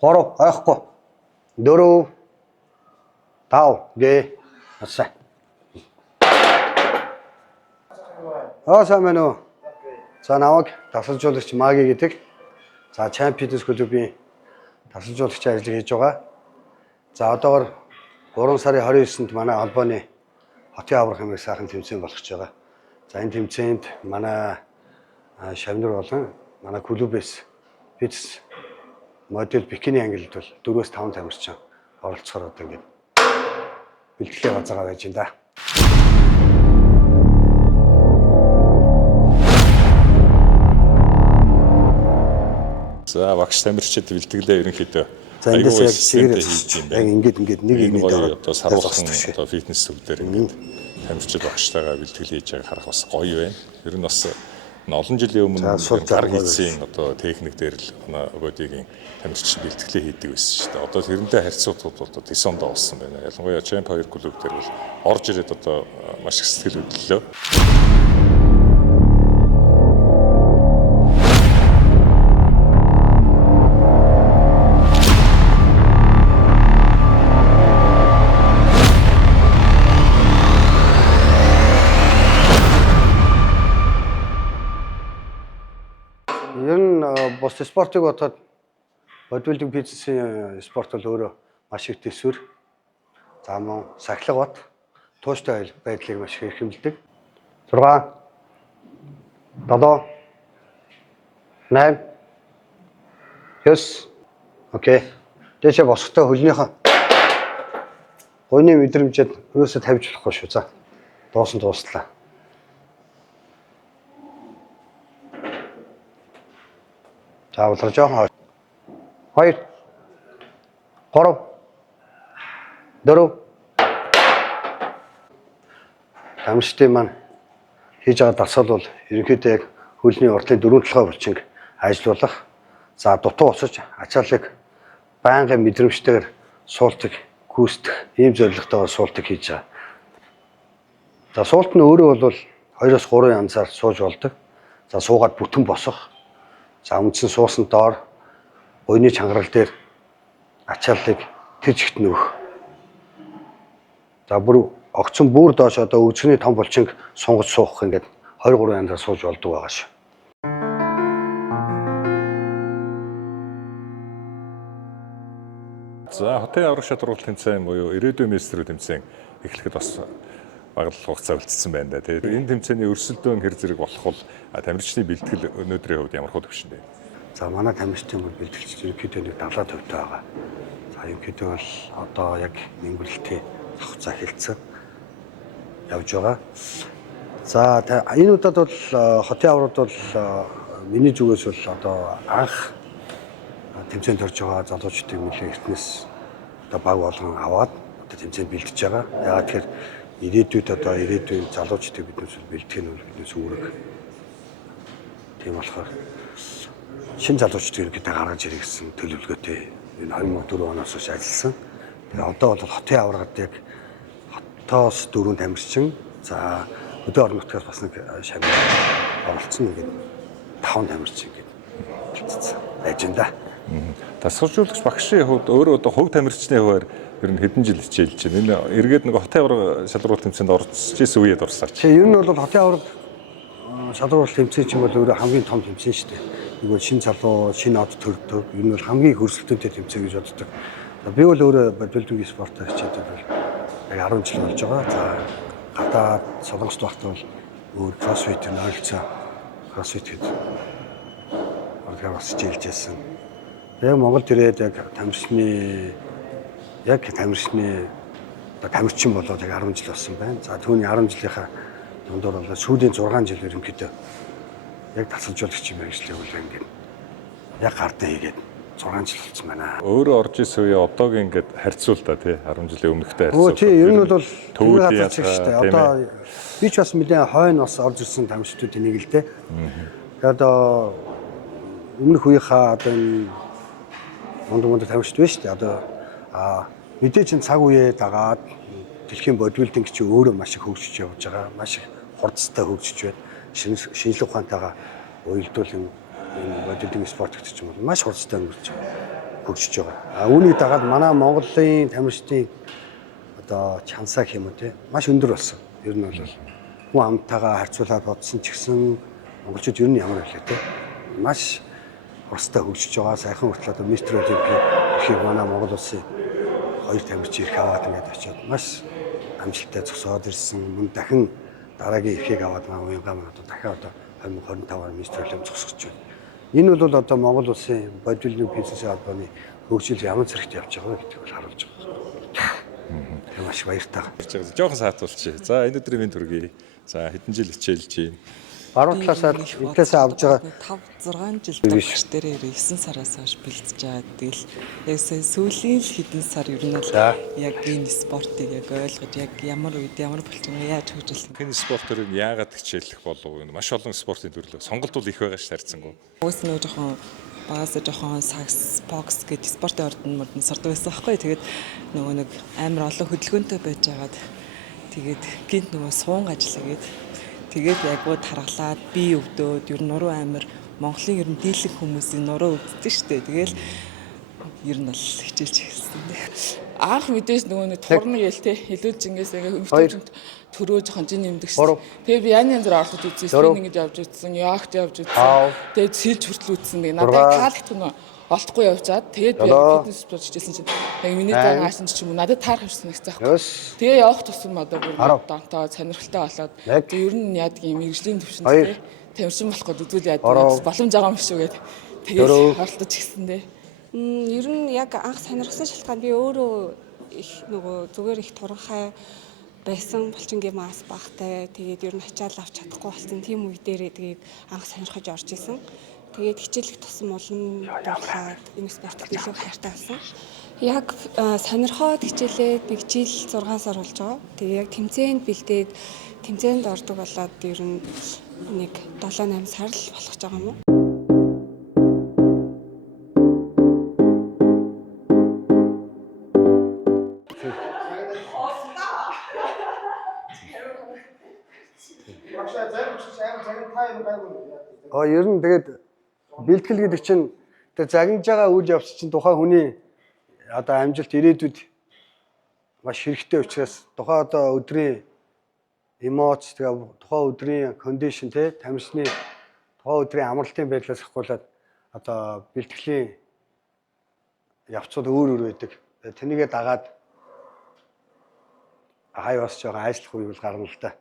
3 ойхгүй. 4 5 гээ. Асаа. Сайн байна уу? За намайг тасалжуулагч Маги гэдэг. За Champions клубын тасалжуулагч ажил хийж байгаа. За одоогор 3 сарын 29-нд манай албаны хотын аврах хэмээх сайхан тэмцээн болгож байгаа. За энэ тэмцээнд манай шавнар болон манай клубээс фитнес модель бикини ангилд бол 4-5 тамирчин оролцохоор одоо ингээд бэлтгэлээ базаагаа байж байна да. За багш тамирчид бэлтгэлээ ерөнхийдөө за эндээс яг сигарет хийж байна. Яг ингээд нэг одоо сарвалхан одоо фитнес төвдөр ингээд тамирчид багштайгаа бэлтгэл хийж байгааг харах бас гоё байна. Ер нь бас олон жилийн өмнө гар хийцийн одоо техник дээр л манай бодигийн тамирчин бэлтгэлээ хийдэг байсан шүү дээ. Одоо тэрнтэй харьцуулахад одоо Тисондо болсон байна. Ялангуяа Чемп 2 клуб дээр бол орж ирээд одоо маш их сэтгэл хөдлөлөө. Ер нь бус спортыг бодоход бодибилдинг бизнесийн спорт бол өөрөө маш их төсвөр. За мөн сахилга бат тууштай байдлыг маш их эрхэмлдэг. 6 7 8 9 окей. Дэше босхтой хөлнийхөө гойны мэдрэмжэд юусаа тавьж болохгүй шүү. За дууслаа. За болоо жоохон 2 3 4 тамирчдын маань хийж байгаа дасгал бол ерөнхийдөө яг хөлний уртлын 4 толгой булчинг ажилуулах. За дутуу уцаж ачааллыг байнгын мэдрэмжтэйгээр суултыг гүйцэтгэх ийм зорилготойгоор суултыг хийж байгаа. За суулт нь өөрөө бол 2-3 янзаар сууж болдог. За суугаад бүтэн босох. За үндсэн суусан доор гойны чангарал дээр ачааллыг тэр жигт нөөх. За бүр огцон бүр доош одоо өвчний том булчинг сунгаж суух ингээд 23 янзаар сууж болдог байгаа шүү. За хотын аврах шалралт тэмцээн буюу ирээдүйн месстрүү тэмцээн эхлэхэд бас бага хугацаа үлдсэн байна да. Тэгээд энэ тэмцээний өрсөлдөөн хэр зэрэг болох бол тамирчны бэлтгэл өнөөдрийн хувьд ямар хөө төвшөндөө. За манай тамирчдын бол бэлтгэлч ерөнхийдөө 70% байгаа. За ерөнхийдөө бол одоо яг мэнгүрэлтийн хугацаа хэлцэн явж байгаа. За энэ удаад бол хотын авралт бол миний зүгээс бол одоо анх тэмцээнд орж байгаа залуучдыг нэлээд эртнээс одоо баг болгон аваад одоо тэмцээнд бэлдэж байгаа. Яагаад тэгэхээр ирээдүйн залуучдыг биднээс бэлтгэх нь биднээс үүрэг. Тийм болохоор шинэ залуучдыг ерөнхийдөө гаргаж ирэх гэсэн төлөвлөгөөтэй энэ 2004 оноос хойш ажилласан. Тэгээ одоо бол хотын аврагад яг хотоос 4 тамирчин за өдөө орон нутгаас бас нэг шавьяа оролцсон ингээд 5 тамирчин ингээд бэлдсэн байж энэ да. Тасгалжуулагч багшийн хувьд өөрөө одоо хувь тамирчны хувьд ер нь хэдэн жил хичээлж байна. Энэ эргээд нэг хотын аврах шалралт тэмцээнд оролцож ирсэн үеэд орсаар. Ер нь бол хотын аврах шалралт тэмцээн чинь бол өөрөө хамгийн том тэмцээн шүү дээ. Нэг бол шинэ залуу, шинэ од төрдөг. Энэ бол хамгийн хөрсөлтөнтэй тэмцээн гэж боддог. Би бол өөрөө бодибилдингийн спортоор хичээдэг бол яг 10 жил болж байгаа. За гадаад Солонгост багтаа бол өөр кроссфит нь ойлцоо. Кроссфит гэдэг. Ордоор бас хичээлжсэн. Яг Монголд ирээд яг тамирчин болоод яг 10 жил болсон байна. За түүний 10 жилийнхаа дундуур бол сүүлийн 6 жил ерөнхийдөө яг тасалжуулагч юм ажил явуулсан ингээд яг гардаа хийгээд 6 жил болсон байна. Өөрөө орж исэн үе одоогийн ингээд харьцуул та тий 10 жилийн өмнөхтэй харьцуул. Тий ер нь бол төвийн хазарч штэ. Одоо би ч бас нэлээд хойно бас орж ирсэн тамирчдуудын нэг л дээ. Тэгээд одоо өмнөх үеийнхаа одоо энэ мундаг тамирчид байна штэ. Одоо мэдээж цаг үеэ дагаад дэлхийн бодибилдинг чи өөрөө маш их хөгжиж явж байгаа. Маш их хурцтай хөгжиж байна. Шинжлэх ухаантайгаа уялдуулан энэ бодибилдинг спорт гэдэг чинь маш хурцтай хөгжиж байгаа. хөгжиж байгаа. Үүнийг дагаад манай Монголын тамирчдын одоо чансаа гэх юм уу те маш өндөр болсон. Ер нь бол хүн амтайгаа харьцуулаад бодсон ч гэсэн монголчууд ер нь ямар байлаа те маш хурцтай хөгжиж байгаа. Сайхан хүртэл одоо мистер Олимпийн ихийг манай Монгол улсын хоёр тамирч ирэх аваад ингээд очиод маш амжилттай зогсоод ирсэн. Мөн дахин дараагийн эрхийг аваад байгаа уянгаа маань одоо дахиад одоо 2025-аар мистер Олимп зогсож байна. Энэ бол одоо Монгол улсын бодит бизнесийн албаны хөгжил ямар зэрэгт явж байгаа гэдгийг бол харуулж байгаа. Маш баяртай. Жохон саатуулчих. За энэ өдрийн минь төргий. За хэдэн жил хичээлж байна. Баруун талаасаа эвлээсээ авж байгаа 5-6 жил багш дээр 9 сараас хойш бэлдэж байгаа. Тэгэл яг сүүлийн хэдэн сар ер нь яг энэ спортыг яг ойлгож яг ямар үед ямар болчихно яаж хөгжүүлсэн. Энэ спортоор нь яагаад хичээлэх болов вэ? Маш олон спортын төрлөө сонголт бол их байгаа ш тарьцсангүй. Уус нэг жоохон багаас жоохон сакс, бокс гэдэг спортын ордон сордог байсан байхгүй. Тэгээд нөгөө нэг амар олон хөдөлгөөнтэй байж байгаад тэгээд гинт нөгөө суун ажиллагээд тэгээд ягууд харгалаад бие өвдөөд ер нь нуруу амир Монголын ер нь дийлэх хүмүүсийн нуруу өвддөг штэ. Тэгэл ер нь бол хичээлж эхэлсэн дээ. Анх мэдээж нөгөө нэг турна гээл те хэлүүлж ингээс ингээ төрөө жоохон жин нэмдэг штэ. Тэгээ би янз янзаар орлож үзсэн, спиннинг явж үзсэн, ягт явж үзсэн. Тэгээд сэлж хүртэл үзсэн. Надад таалагдах нь олдохгүй явжаад тэгээд би фитнес спорт хичээсэн чинь яг миний дагаасан ч юм уу надад таарах юмсан гэсэн байхгүй. Тэгээ явах тусам одоо бүр донтоо сонирхолтой болоод тэгээ ер нь яадаг юм мэрэгжлийн төвшөнд те тамирчин болох гээд үзүүл яадаг боломж байгаа юм шүү гээд тэгээд оролдож ирсэн дээ. Ер нь яг анх сонирхсан шалтгаан би өөрөө их нөгөө зүгээр их туранхай байсан булчингийн мас багтай тэгээд ер нь ачаал авч чадахгүй болсон тийм үе дээрээ тэгээд анх сонирхож орж исэн. Тэгээд хичээлэх тусам улам дуулаад энэ спортод илүү хайртай болсон. Яг сонирхоод хичээлээд нэг жил 6 сар болж байгаа. Тэгээд яг тэмцээнд бэлдээд тэмцээнд ордог болоод ер нь нэг 7-8 сар л болох байгаа юм уу? Ер нь тэгээд бэлтгэл гэдэг чинь тэр загнаж байгаа үйл явц чинь тухайн хүний одоо амжилт ирээдүйд маш хэрэгтэй учраас тухайн одоо өдрийн эмоц тэгээ тухайн өдрийн кондишн те тамирчны тухайн өдрийн амралтын байдлаас ахгуулаад одоо бэлтгэлийн явцууд өөр байдаг. Тэрнийгээ дагаад хай бас жоохон ажиллах үе бол гарна л та.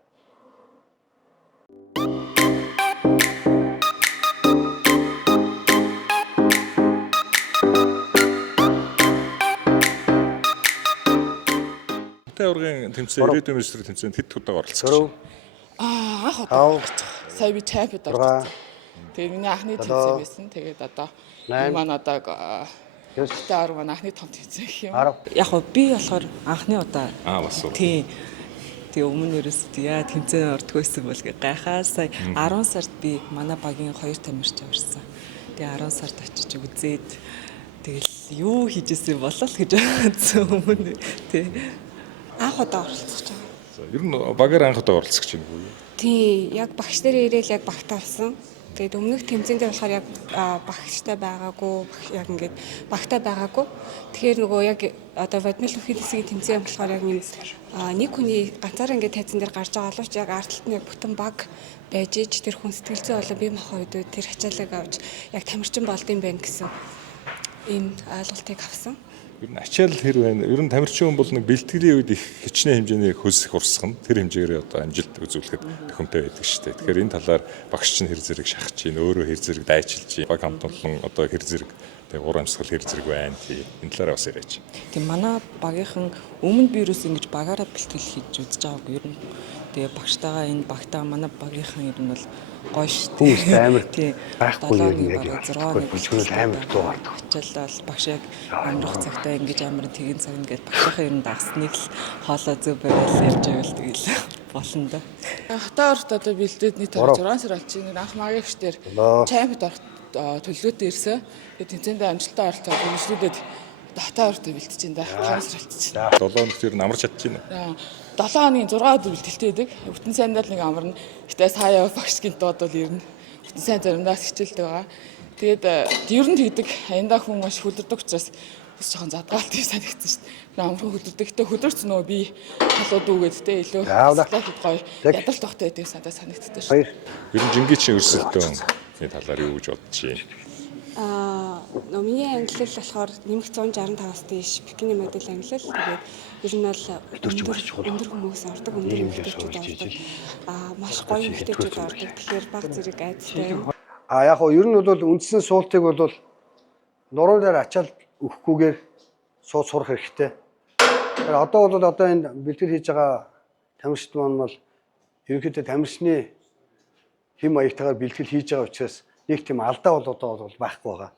Ургийн тэмцээн ирээдүйн мистер тэмцээнд хэд удаа оролцсон гэж байна? Анх удаа. Сая би чемпионд орсон. Тэгээ миний анхны тэмцээн байсан. Тэгээд одоо маань одоо тэр маань анхны том тэмцээн гэх юм. Яг гоо би болохоор анхны удаа. Бас уу. Тийм. Тэгээ өмнө ерөөсөө яа тэмцээн ордгойсэн бол гайхаа сая 10 сард би манай багийн 2 тамирч аварсан. Тэгээ 10 сард очиж үзээд тэгэл юу хийжсэн болол гэж бодсон өмнө тий. Анх удаа оролцож байгаа. Ер нь багаар анх удаа оролцож байна уу? Тий, яг багш нар ирээл яг багтаа болсон. Тэгээд өмнөх тэмцээн дээр болохоор яг багштай байгаагүй, яг ингээд багтаа байгаагүй. Тэгэхээр нөгөө яг одоо badminton фитнесийн тэмцээн болохоор яг нэг хүний ганцаараа ингээд тайзан дээр гарч байгаа боловч яг ард талд нь яг бүтэн баг байж ич тэр хүн сэтгэлзээ болоо бие махбод үед тэр хачаалаг авч яг тамирчин болдсон байх гэсэн ийм ойлголтыг авсан. Ер нь ачаал хэр байна? Ер нь тамирчин хүн бол нэг бэлтгэлийн үед их хичнээн хэмжээний хөлс их урсгах нь тэр хэмжээгээр одоо амжилт үзүүлэхэд төхөмтэй байдаг шүү дээ. Тэгэхээр энэ талаар багш чинь хэр зэрэг шахаж чинь, өөрөө хэр зэрэг дайчилж чинь, баг хамтолон одоо хэр зэрэг тэг ур амьсгал хэр зэрэг байна тий. Энэ талаараа бас яриач. Тийм манай багийнхан өмнө би юус ингэж багаараа бэлтгэл хийж үзэж байгаагүй ер нь. Тэгээ багштайгаа энэ багтаа манай багийнхан ер нь бол гоё шүү дээ. Хүмүүст амар тий. байхгүй яг явахгүй бүжгүүл амар дуугардаг. Хичээл багш яг амрах цагтаа ингэж амар тэгин цаг ингээд багшийнхаа ер нь дагсныг л хоолоо зөв байгаад ярьж байвал тэгэл болно да. Хатаарт одоо бэлдээд нийт 6 сар болчихно. Анх магийнч дээр чемпионд орох төлөвлөлтөд ирсэн. Тэгээд тэмцээндээ амжилттай оролцоод үргэлжлүүлээд хатаарт бэлдэж байна да. 5 сар болчихсон. 7 хоногт ер нь амарч чадчихна. 7 хоногийн 6 өдөр бэлтгэлтэй байдаг. Бүтэн сайндаа л нэг амарна. Гэтэ сая багш гинт дууд бол ирнэ. Бүтэн сайн заримдаа хичээлдэг байгаа. Тэгээд ер нь тэгдэг аяндаа хүн маш хөдөрдөг учраас бас жоохон задгаалт юм санагдсан шүү дээ. Амархан хөдөрдөг. Гэтэ хөдөрч нөө би халууд үгээд те илүү гоё ядарч тогтой байдаг санагддаг шүү. Ер нь жингийн өрсөлдөөн талаар юу гэж бодож байна? Миний англи болохоор нэмэх 165-аас дээш Пекиний модель англи. Тэгээд ер нь бол өндөр хүмүүс ордог, өндөр эмэгтэйчүүд ордог. Маш гоё эмэгтэйчүүд ордог. Тэгэхээр баг зэрэг айдастай. Яг нь ер нь бол үндсэн суултыг бол нуруунд дээр ачаал өгөхгүйгээр сууд сурах хэрэгтэй. Тэгэхээр одоо энэ бэлтгэл хийж байгаа тамирчид маань бол ерөнхийдөө тамирчны хэм маягтайгаар бэлтгэл хийж байгаа учраас нэг тийм алдаа бол одоо байхгүй байгаа.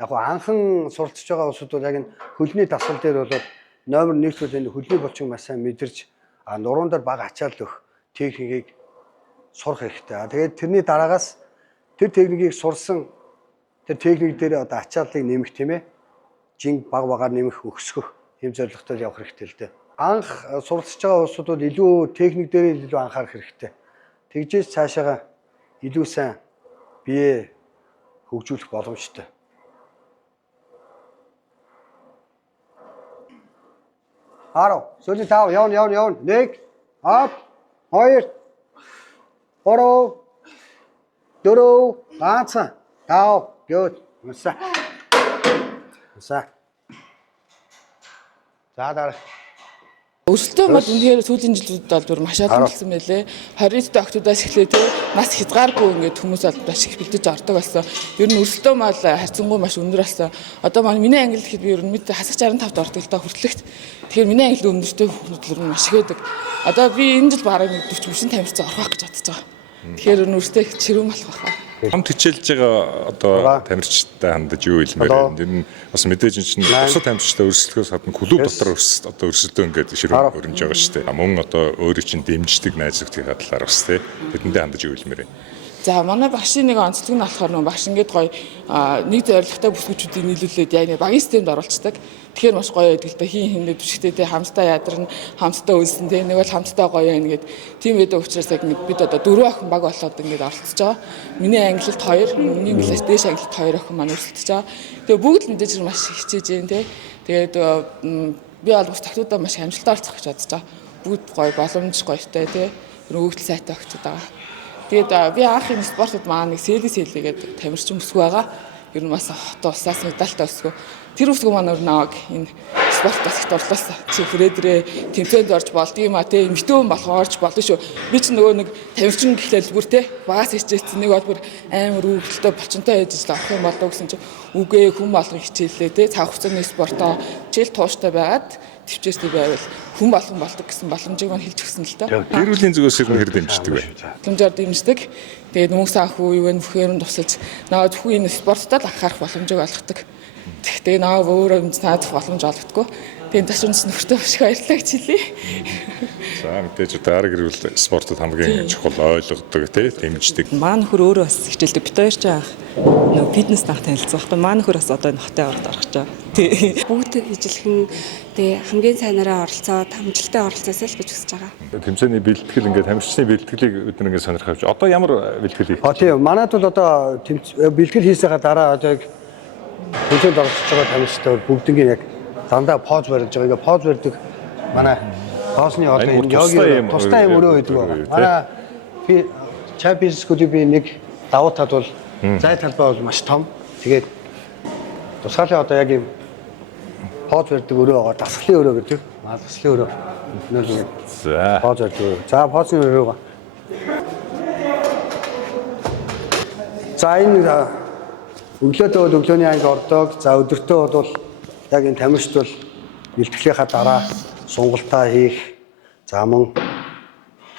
Яг нь анхан суралцж байгаа улсууд бол яг энэ хөлний дасгал дээр бол номер 1 бол энэ хөлний булчин маш сайн мэдэрч нуруунд дээр бага ачаал өгөх техникийг сурах хэрэгтэй. Тэгээд тэрний дараагаас тэр техникийг сурсан тэр техник дээр одоо ачааллыг нэмэх тийм ээ. Жинг баг багаар нэмэх өсгөх юм зорилготой явах хэрэгтэй л дээ. Анх суралцж байгаа улсууд бол илүү техник дээр илүү анхаарах хэрэгтэй. Тэгжээс цаашаага илүү сайн бие хөгжүүлэх боломжтой. Арав, сүүлийн 5 явна. 1 ап 2 3 4 ганцхан 5 гүйт мөсө. За дараа Өрсөлдөөн бол үнэхээр сүүлийн жилүүд бол бүр маш олон болсон байлээ. 20-д октодоос эхлээ те нас хязгааргүй ингээд хүмүүс бол маш их бэлдэж ордог болсон. Ер нь өрсөлдөөн бол харьцангуй маш өндөр болсон. Одоо миний англи гэхэд би ер нь мэд хасагч 65-д ордог л да хүртэлгт. Тэгэхээр миний англи өндөртэй хүмүүс ер нь маш их байдаг. Одоо би энэ жил бараг 40 тамирчин орох гэж бодож байгаа. Тэгэхээр ер нь өрсөлдөө чирүүн болох байхаа. Хамт хичээлж байгаа одоо тамирчтай хандаж юу хэлмээр байна. Ер нь бас мэдээж чинь бусад тамирчтай өрсөлдөхөөс гадна клуб дотор одоо өрсөлдөө ингээд ширүүн өрнж байгаа шүү дээ. Мөн одоо өөрийг чинь дэмждэг найз нөхдөхийн талаар бас тий тэдэндээ хандаж юу хэлмээр байна. За манай багшийн нэг онцлог нь болохоор нөө багш ингээд гоё нэг зорилготой бүсгүүчүүдийг нийлүүлээд яг нэг багийн системд оруулцдаг. Тэгэхээр маш гоё байдаг л да хин төшгтэй те хамтдаа ядарна, хамтдаа үлсэн те нэг бол хамтдаа гоё байна гэд тийм байдаг учраас яг бид одоо 4 охин баг болоод ингээд оролцож байгаа. Миний англид 2, миний инглиш дээш англид 2 охин маань өрсөлдөж байгаа. Тэгээ бүгд л мэдээж маш хичээж जैन те. Тэгээд би бол бас тагтуудаа маш амжилттай оролцох гэж бодож байгаа. Бүгд гоё боломж гоётой те. Өгөгдөл сайтай өгчөд байгаа. Тэгээд би анх энэ спортод маань нэг сэлгээд тамирчин бүсгүй байгаа. Ер нь бас хот усаас медальтай өсгөө. Тэр бүсгүй маань өөр наваг энэ спортод их дурлуулсан. Чи хүрээдрээ тэмцээнд орж болдгийм а те эмхтэн болохоор ч болно шүү. Би ч нөгөө нэг тамирчин гэхлээр бүр те багаас хичээсэн нэг бол бүр амар өвдөлтөй болчонтой ээж л авах юм болоо гэсэн чи үгээ хүм болгон хичээллээ те цаг хугацааны спортоо хичээл тууштай байгаад төвчөөстэй байвал хүн болгон болдог гэсэн боломжийг маань хэлж өгсөн л доо. Гэр бүлийн зүгээс ер нь хэр дэмждэг вэ? Дэмжээр дэмждэг. Тэгээд мөнгө санхүү юу вэ бүхээр нь тусаж наваа зөвхөн энэ спортод л анхаарах боломжийг олгодог. Тэгээд наваа өөрөө юм таадах боломж олгодгоо. Тэгээд ташуунс нөхөртөө маш их баярлалаа гэж хэлье. За мэдээж одоо арга гэрүүл спортод хамгийн чухал ойлгодог тий дэмждэг. Маань нөхөр өөрөө бас хичээлдэг. Бид хоёр ч яах нөгөө фитнес нах танилцсан. Гэхдээ маань нөхөр бас одоо энэ хотын орд орох гэж байгаа. Бүгд ижилхэн тэгээ хамгийн сайнараа оролцоод амжилттай оролцоосоо л гэж хүсэж байгаа. Тэмцээний бэлтгэл ингээд тамирчны бэлтгэлийг бид нэг ингээд сонирхож байна. Одоо ямар бэлтгэл хийх? Тийм манайд бол одоо бэлтгэл хийсэгээ дараа одоо яг тэмцээнд оролцож байгаа тамирчтай бүгднийг яг дандаа поз барьж байгаа. Ингээд поз барьдаг манай хоосны одоо энэ йогийн тустай юм өрөө байдаг байна. Манай Champions League-ийн нэг давуу тал бол зай талбай бол маш том. Тэгээд тусгаалын одоо яг юм поз барьдаг өрөө байгаа. Дасгалын өрөө гэдэг. Дасгалын өрөө. За поз барьдаг. За позны өрөө. За энэ өглөөдөө бол өглөөний анги ордог. За өдөртөө бол яг энэ тамирчид бол бэлтгэлийнхаа дараа сунгалтаа хийх, за мөн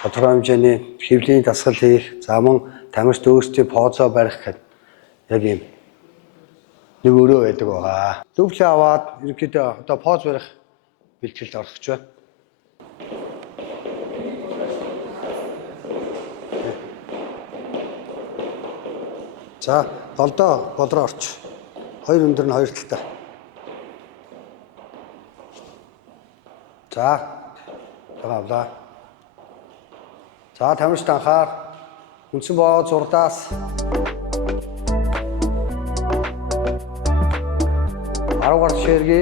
тодорхой хэмжээний хэвлэлийн дасгал хийх, за мөн тамирчид өөрсдийн позоо барих гэдэг яг юм нэг өрөө байдаг байгаа. Төвлөө аваад ерөнхийдөө одоо поз барих бэлтгэлд орох гэж байна. За, голдоо бодроо орч. Хоёр өндөр нь хоёр талтай. За, тавлаа. За, тамирчид анхаар. Үндсэн боо зурдаас. Сергей.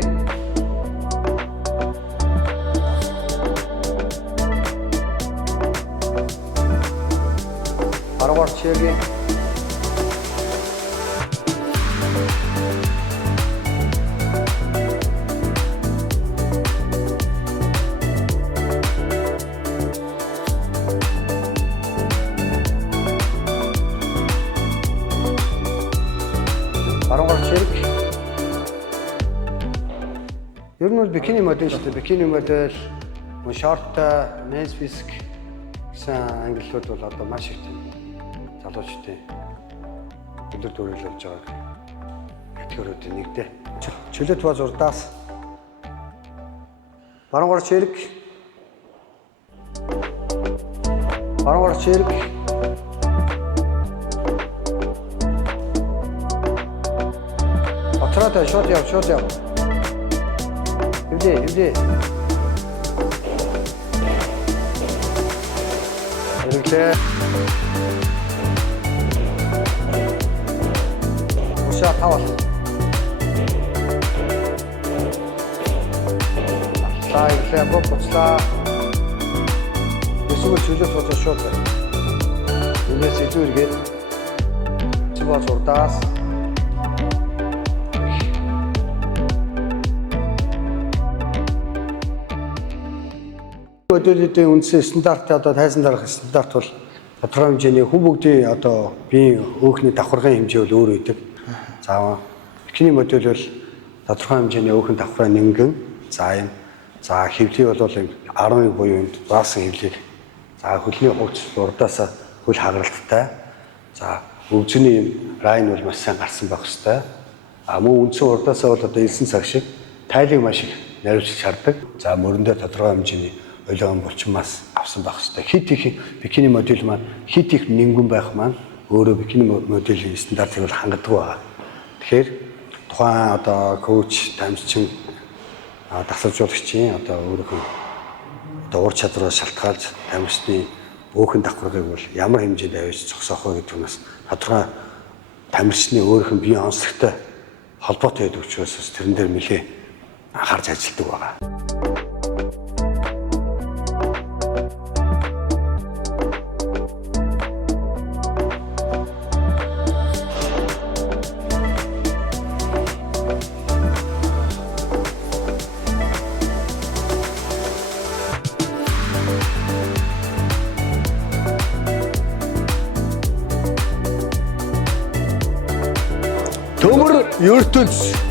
Арвар Сергей. Арвар Сергей. Ер нь бол бикини модель шүү дээ. Бикини модель, шорттой, men's physique гэсэн ангиллууд бол одоо маш их тийм залуучдын өдөр төрөл болж байгаа категориудын нэг дээ. Чөлөөт баз урдаас баруун чирэг баруун чирэг отрата шот яв Евдей. 이렇게 우샤 타워 자 이렇게 한번 봅시다 예수를 줄여 서서 쉬었다 이제 이렇게 집어줬다 모델의 үндсэн стандарт одоо тайзан дарах стандарт бол тодорхой хэмжээний хүн бүгдийн одоо биеийн өөхний давхаргын хэмжээ бол өөр үүдэг. За бикини модель бол тодорхой хэмжээний өөхний давхраа нингэн за юм. За хэвлэл бол юм 10 буюу энд баасан хэвлэл. За хөлний хувцс урдаасаа хөл хагаралттай. За өвзөний юм райн бол маш сайн гарсан байх хэвээр. А мөн үндсэн урдаасаа бол одоо 9 цаг шиг тайлыг маш их наривчлж шаарддаг. За мөрөндөө тодорхой хэмжээний ойлгоом булчмаас авсан байх хэвээр. Хит их бикини модель маань хит их нингүн байх маань өөрөө бикини моделийн стандартыг бол хангадаг байна. Тэгэхээр тухайн одоо коуч, дамжчин дасалжуулагчийн одоо өөрийнхөө одоо ур чадвараа шалтгаалж тамирчны өөхөн давхаргыг бол ямар хэмжээнд авч зогсоох вэ гэдэг нь тодорхой тамирчны өөрийнх нь биеийн онцлогтой холбоотой байдаг учраас тэрэн дээр нэлээ анхаарч ажилладаг байна. Төмөр ертөнц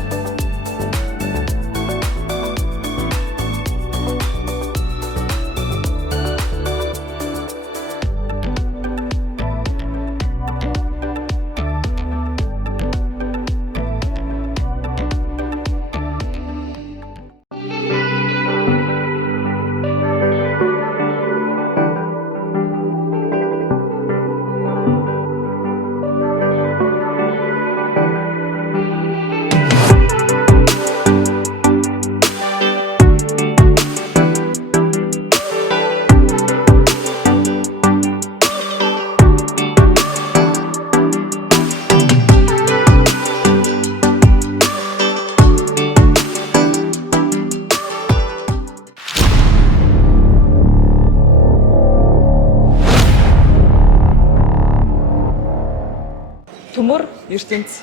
Төмөр ертөнц.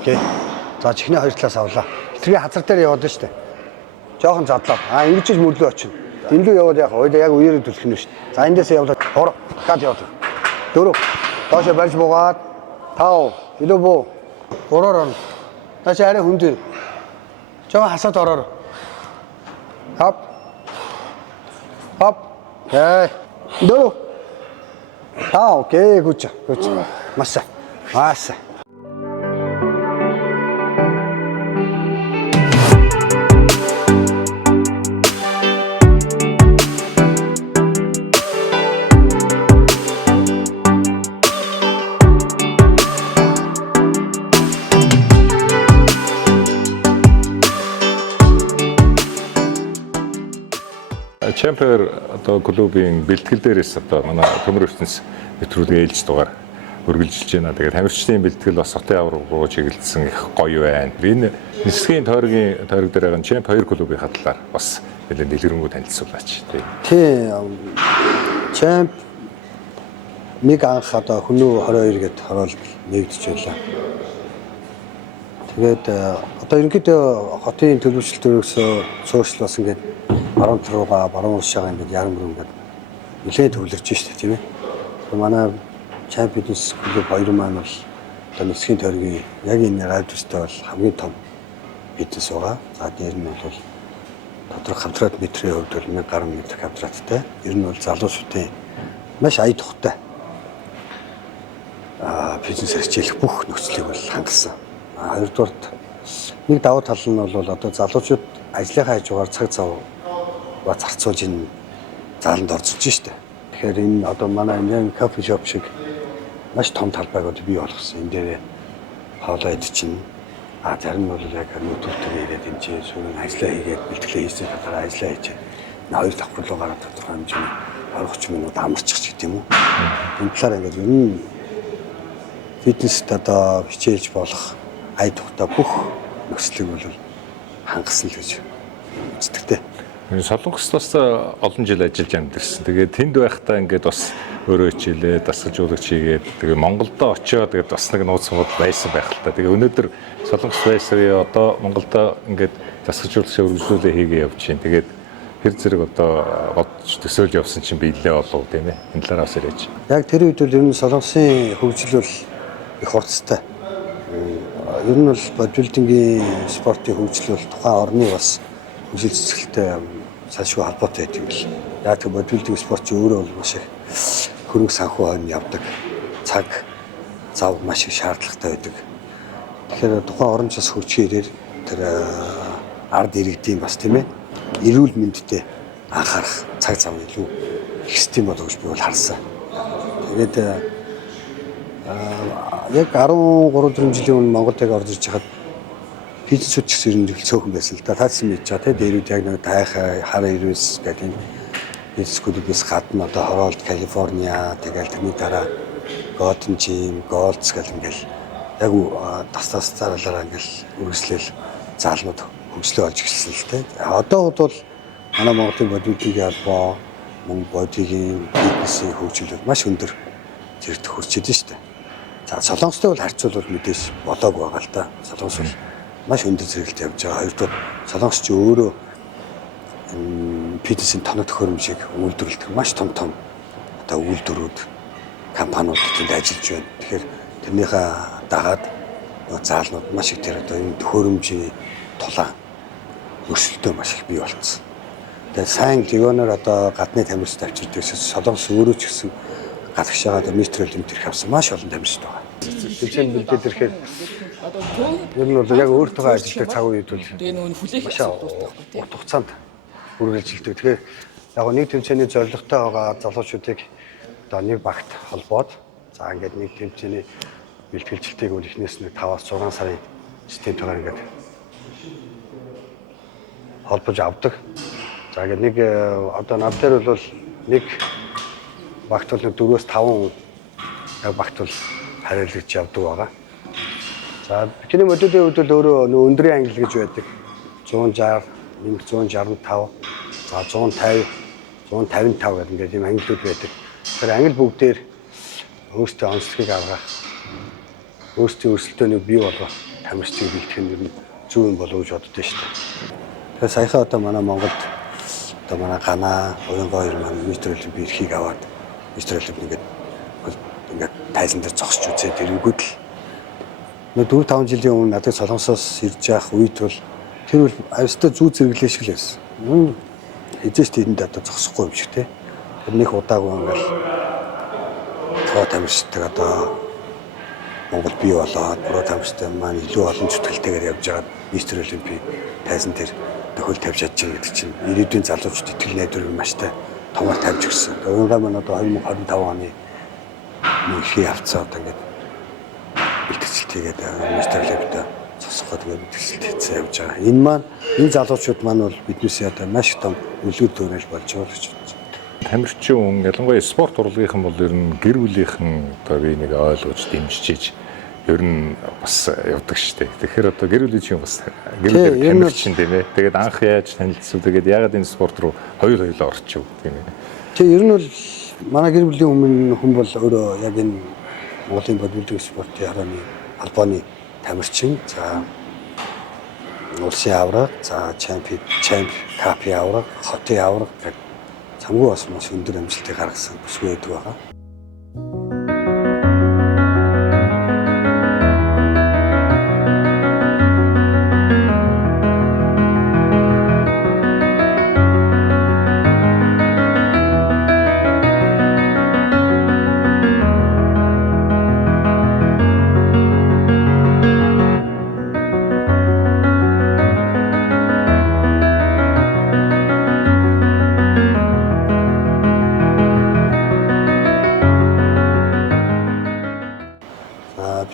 Окей. За чихний хоёр талаас авлаа. Тэрний хазар дээр яваад штэ. Жохон задлаа. Ингэж л мөрлөө очино. Энэ рүү яваад яг хоёул яг үеэр төлөх нь шүү дээ. За эндээс явлаа. 3 гад явлаа. 4 доошо барьж буугаад 5 илүү буу. 3-оор орно. Наач арай хүн дээр. Жоо хасаад ороор. Хап. Хап. Окей. 4 окей, гүч. Маса. Маса. Чемпер одоо клубын бэлтгэл дээрээс одоо манай төмөр ертөнц нэвтрүүлгийн ээлж дугаар үргэлжилж байна. Тэгээд тамирчдын бэлтгэл бас хотын авраг руу чиглэсэн их гоё байна. Энэ нисгийн тойрог дээр байгаа Чемп 2 клубын хатлаар бас нэлээд дэлгэрэнгүй танилцуулаач. Тий. Чемп нэг анх одоо Хүнүү 22 гээд хороол нэгдэж байлаа. Тэгээд одоо ерөнхийдөө хотын төлөвшлөлтөөс цуушлаас ингээд баруун руугаа баруун улшаага ингээд ярмар ингээд нэлээд төвлөрч штэ тийм ээ. Манай Чемп бизнес клуб 2 маань бол одоо нисхийн тойргийн яг энэ радиустай бол хамгийн том бизнес байгаа. За дээр нь бол тодорхой квадрат метрийн хувьд бол 1000 гаруй метр квадраттай. Ер нь бол залуучуудын маш ая тухтай бизнес хичээлэх бүх нөхцөлийг бол хангасан. Хоёрдугаарт нэг давуу тал нь бол одоо залуучууд ажлынхаа хажуугаар цаг зав зарцуулж энэ зааланд орцолж штэ. Тэгэхээр энэ одоо манай Indian coffee shop шиг маш том талбайг одоо бий болгосон. Энэ дээр хоолоо идчихнэ. Зарим нь бол яг нөтөлтөөр ирээд энэ чинь сүүн ажиллаа хийгээд бэлтгэлээ хийсэн талаараа ажиллаа хийж хоёр давхар руу гараад тодорхой хэмжээний 20-30 минут амарчих ч гэдэг юм уу. Энэ талаар ингээд ер нь фитнест одоо хичээлж болох ая тухтай бүх нөхцөлийг бол хангасан л гэж үздэг. Солонгост бас олон жил ажиллаж амьдэрсэн. Тэгээд тэнд байхдаа ингээд бас өөрөө хичээлээ, дасгалжуулагч хийгээд тэгээд Монголдо очиод тэгээд бас нэг нууц сууд байсан байх л та. Тэгээд өнөөдөр Солонгост байсараа одоо Монголдо ингээд дасгалжуулагч өргөжлүүлээ хийгээ явж байна. Тэгээд хэр зэрэг одоо бодож төсөөлж явсан чинь биелээ болов тийм ээ. Энэ талаар бас яриач. Яг тэр үед бол ер нь Солонгосын хөгжил бол их хурцтай. Ер нь бол бодибилдингийн спортын хөгжил бол тухайн орны бас хөгжил цэцгэлтэй салшгүй холбоотой байдаг юм л. Яг тэр бодибилдинг спорт чинь өөрөө бол маш их хөрөнгө санхүү хойно явдаг. Цаг зав маш их шаардлагатай байдаг. Тэгэхээр тухайн орон зас хөгжихээр тэр ард иргэдийн бас тийм ээ эрүүл мэндэд анхаарах цаг зав илүү их систем болов гэж би бол харсан. Тэгээд яг 13-4 жилийн өмнө Монголд яг орж ирж хахад бизнесүүд ч гэсэн ер нь цөөхөн байсан л да. Таацсан мэдж байгаа тийм дээрүүд яг нэг тайхаа хар ирвэс гэдэг энэ бизнесүүдээс гадна одоо Хороолт, Калифорниа тэгэл тэрний дараа Golden Gym, Golds гэл ингээл яг тас зарлаараа ингээл үргэлжлэл заалнууд хөгжлөө олж ирсэн л тийм. Одоо бол манай Монголын бодибилдингийн албаа, мөн бодигийн бизнесийн хөгжил маш өндөр зэрэг хүрчээд байна шүү дээ. За Солонгостой бол харьцуулбал мэдээж болоог байгаа л да. Солонгос бол маш өндөр зэрэгэлт явж байгаа. Хоёрдугаар Солонгос ч өөрөө бизнесийн тоног төхөөрөмжийг үйлдвэрлэдэг маш том одоо үйлдвэрүүд, компаниуд тэнд ажиллаж байна. Тэгэхээр тэрнийхээ дагаад заалнууд маш их тэр одоо энэ төхөөрөмжийн тулаан өрсөлдөө маш их бий болцсон. Тэгээд сайн легоноор одоо гадны тамирчид авчирдаг Солонгос өөрөө ч гэсэн гадагшаагаа метрол имтэрх авсан маш олон тамирчид байгаа. Төвчэн бэлдээд ирэхээр ер нь бол яг өөртөө ажилладаг цаг үед бол маш урт хугацаанд үргэлжилдэг. Тэгэхээр яг нэг төвчэний зорилготой байгаа залуучуудыг одоо нэг багт холбоод за ингээд нэг төвчэний бэлтгэлжилтийг үл эхнээс нэг 5-6 сарын системтэйгээр ингээд холбож авдаг. За ингээд нэг одоо над дээр бол нэг багт бол 4-5 яг багт бол хариуцлагч явдаг байгаа. За бидний модулын хувьд бол өөрөө өндрийн англи гэж байдаг. 160, 165, за 150, 155 гэх ингээд юм ангилууд байдаг. Тэр англи бүгдээр өөрсдөө онцлогийг авах, өөрсдийн өрсөлдөөнийг бий болгох, тамирчдыг бэлтгэх нь зөв юм болов уу гэж боддоо шүү дээ. Тэгэхээр саяхан одоо манай Монголд одоо манай Ганаа, Уянгой хоёр маань метролимп эрхийг аваад метролимп ингээд тайлан дээр зогсож үзээд ирэнгүүт л 4-5 жилийн өмнө надад Солонгосоос ирж явах үед бол тэр бол авьяастай зүү зэрэглээ шиг л байсан. Эзэж тэрэнд одоо зогсохгүй юм шиг те. Тэрнийх удаагүй ингээл цаа тамирчдаг одоо Монгол бий болоод буруу тамирчтай маань илүү олон зүтгэлтэйгээр явж байгаа мистер Олимпийн тайзан дээр тохиол тавьж чадчих гэдэг чинь ирээдүйн залуучууд итгэл найдварыг маштай томор тавьж өгсөн. Уянгаа маань одоо 2025 оны мөнхий авцаа одоо ингээд бэлтгэгчтэйгээд мистер Олимпиад босгох гэдэг бэлтгэл хийсэн явж байгаа. Энэ маань энэ залуучууд маань бол биднээсээ одоо маш их том үлгэр дуурайл болж байгаа гэж бодож байна. Тамирчин хүн ялангуяа спорт урлагийнхан бол ер нь гэр бүлийнхэн одоо би нэг ойлгож дэмжиж ер нь бас явдаг штеп. Тэгэхээр одоо гэр бүлийн чинь бас гэр бүлийн тамирчин тийм ээ. Тэгээд анх яаж танилцв? Тэгээд яагаад энэ спорт руу хоёулаа орчих тийм ээ. Тэгээ ер нь бол манай гэр бүлийн хүн бол өөрөө яг энэ Монголын бодибилдинг спортын харооны албаны тамирчин. За улсын авраг, за чемпион капи авраг, хотын авраг гэх цамгүй бас маш өндөр амжилтыг гаргасан бүсгүй байдаг байгаа.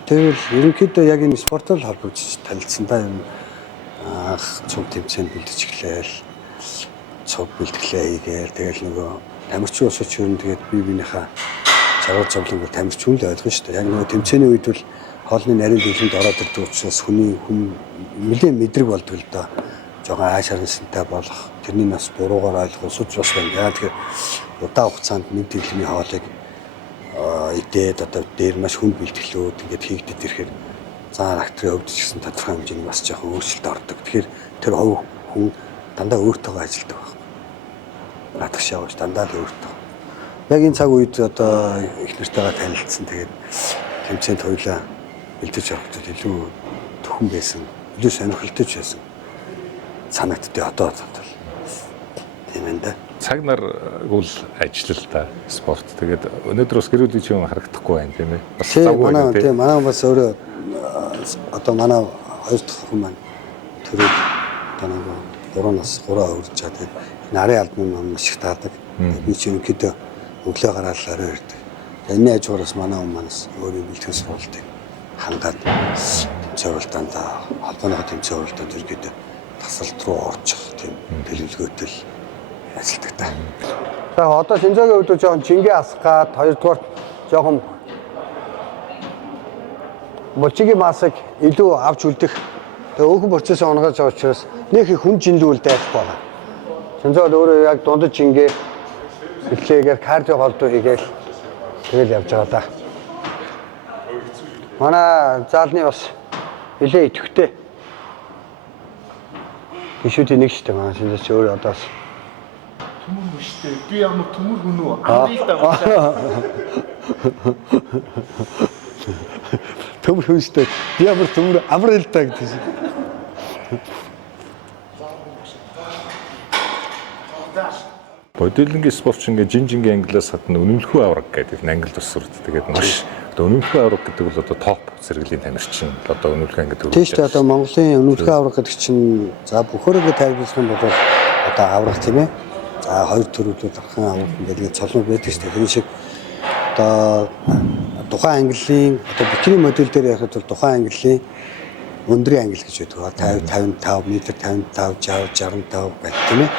Тэгвэл ерөнхийдөө яг энэ спортоор холбогдож танилцсандаа юм анх цуг тэмцээнд бэлдэж эхлээл цуг бэлтгэлээ хийгээл тэгэл нөгөө тамирчин усч ер нь тэгээд бие биенийхээ чаргал зовлонг тамирчин л ойлгох шүү дээ. Яг нөгөө тэмцээний үед бол хоолны нарийн дэлгэнд ороод ирдэг учраас хүн нэлээд мэдрэг болдог л доо. Жогон ааш харансантай болох тэрний нас буруугаар ойлгох усч бас байна. Яг тэгэхээр удаан хугацаанд нэг дэлгэмийн хоолыг идээд одоо дээр маш хүнд бэлтгэлүүд ингээд хийгдэд ирэхээр заа актрын хувьд ч гэсэн тодорхой хэмжээний бас жоохон өөрчлөлт ордог. Тэгэхээр тэр хүн дандаа өөртөөгөө ажилладаг байна. Наадах шавж дандаа л өөртөө. Яг энэ цаг үед одоо их нартайгаа танилцсан. Тэгээд тэмцээнд хоёулаа бэлдэж явахдаа илүү төхөн байсан, илүү сонирхолтой ч байсан. Санагдтыг одоо бодлоо. Тийм ээ да. Цаг нар гүйл ажиллал та спорт. Тэгээд өнөөдөр бас гэр бүлийн чинь харагдахгүй байна тийм ээ. Бас завгүй байна тийм. Манай бас өөрөө одоо манай хоёр дахь хүн маань төрөөд одоо нэг 3 нас 3 хүрч чад. Нарын албаны нам маш их таадаг. Би чинь өнөөдөр өглөө гараад орой ирдэг. Энэ ажгуураас манай хүн манаас өөрийн бэлтгэл сургалтыг хангаад тэмцээн уралдаанд холбооныхоо тэмцээн уралдаанд ерөөдөө тасалт руу орчих тийм төлөвлөгөөтэй ажилладаг та. За одоо Шинзогийн хувьд жоохон жингээ асах гад хоёрдугаар жоохон булчигийн масыг илүү авч үлдэх тэгээ өөхөн процесс онгоож байгаа учраас нэг их хүн жинлүүл дайхгүй байгаа. Шинзоод өөрөө яг дундаж жингээ эхлээгээр кардио голдуу хийгээл тэгэл явж байгаа да. Манай заалны бас нэлээ идэвхтэй. Ишүүдийн нэг штэ манай Шинзоо ч өөрөө одоос төмөр штэ. Би ямар төмөр хүн үү? Амрыг даа. Төмөр хүн штэ. Би ямар төмөр амрыг даа гэдэг. Бодибилдингийн спортч ингээ жинжингийн англиас хатна үнэмлэхүй авраг гэдэг нь англи тус сурд. Тэгээд маш одоо үнэмлэхүй авраг гэдэг бол одоо топ зэрэглэлийн тамирчин одоо үнэмлэх анги гэдэг. Тийм шүү дээ. Одоо Монголын үнэмлэхүй авраг гэдэг чинь за бүхөрөөгөө тайлбарлах юм бол одоо авраг тийм ээ. За хоёр төрөлөөр дархан авраг гэдэг цолмог байдаг шүү дээ. Тэр шиг одоо тухайн английн одоо бикини модель дээр ярихад бол тухайн английн өндрийн англи гэж байдаг. 50 55 м 55 60 65 гэх тийм ээ.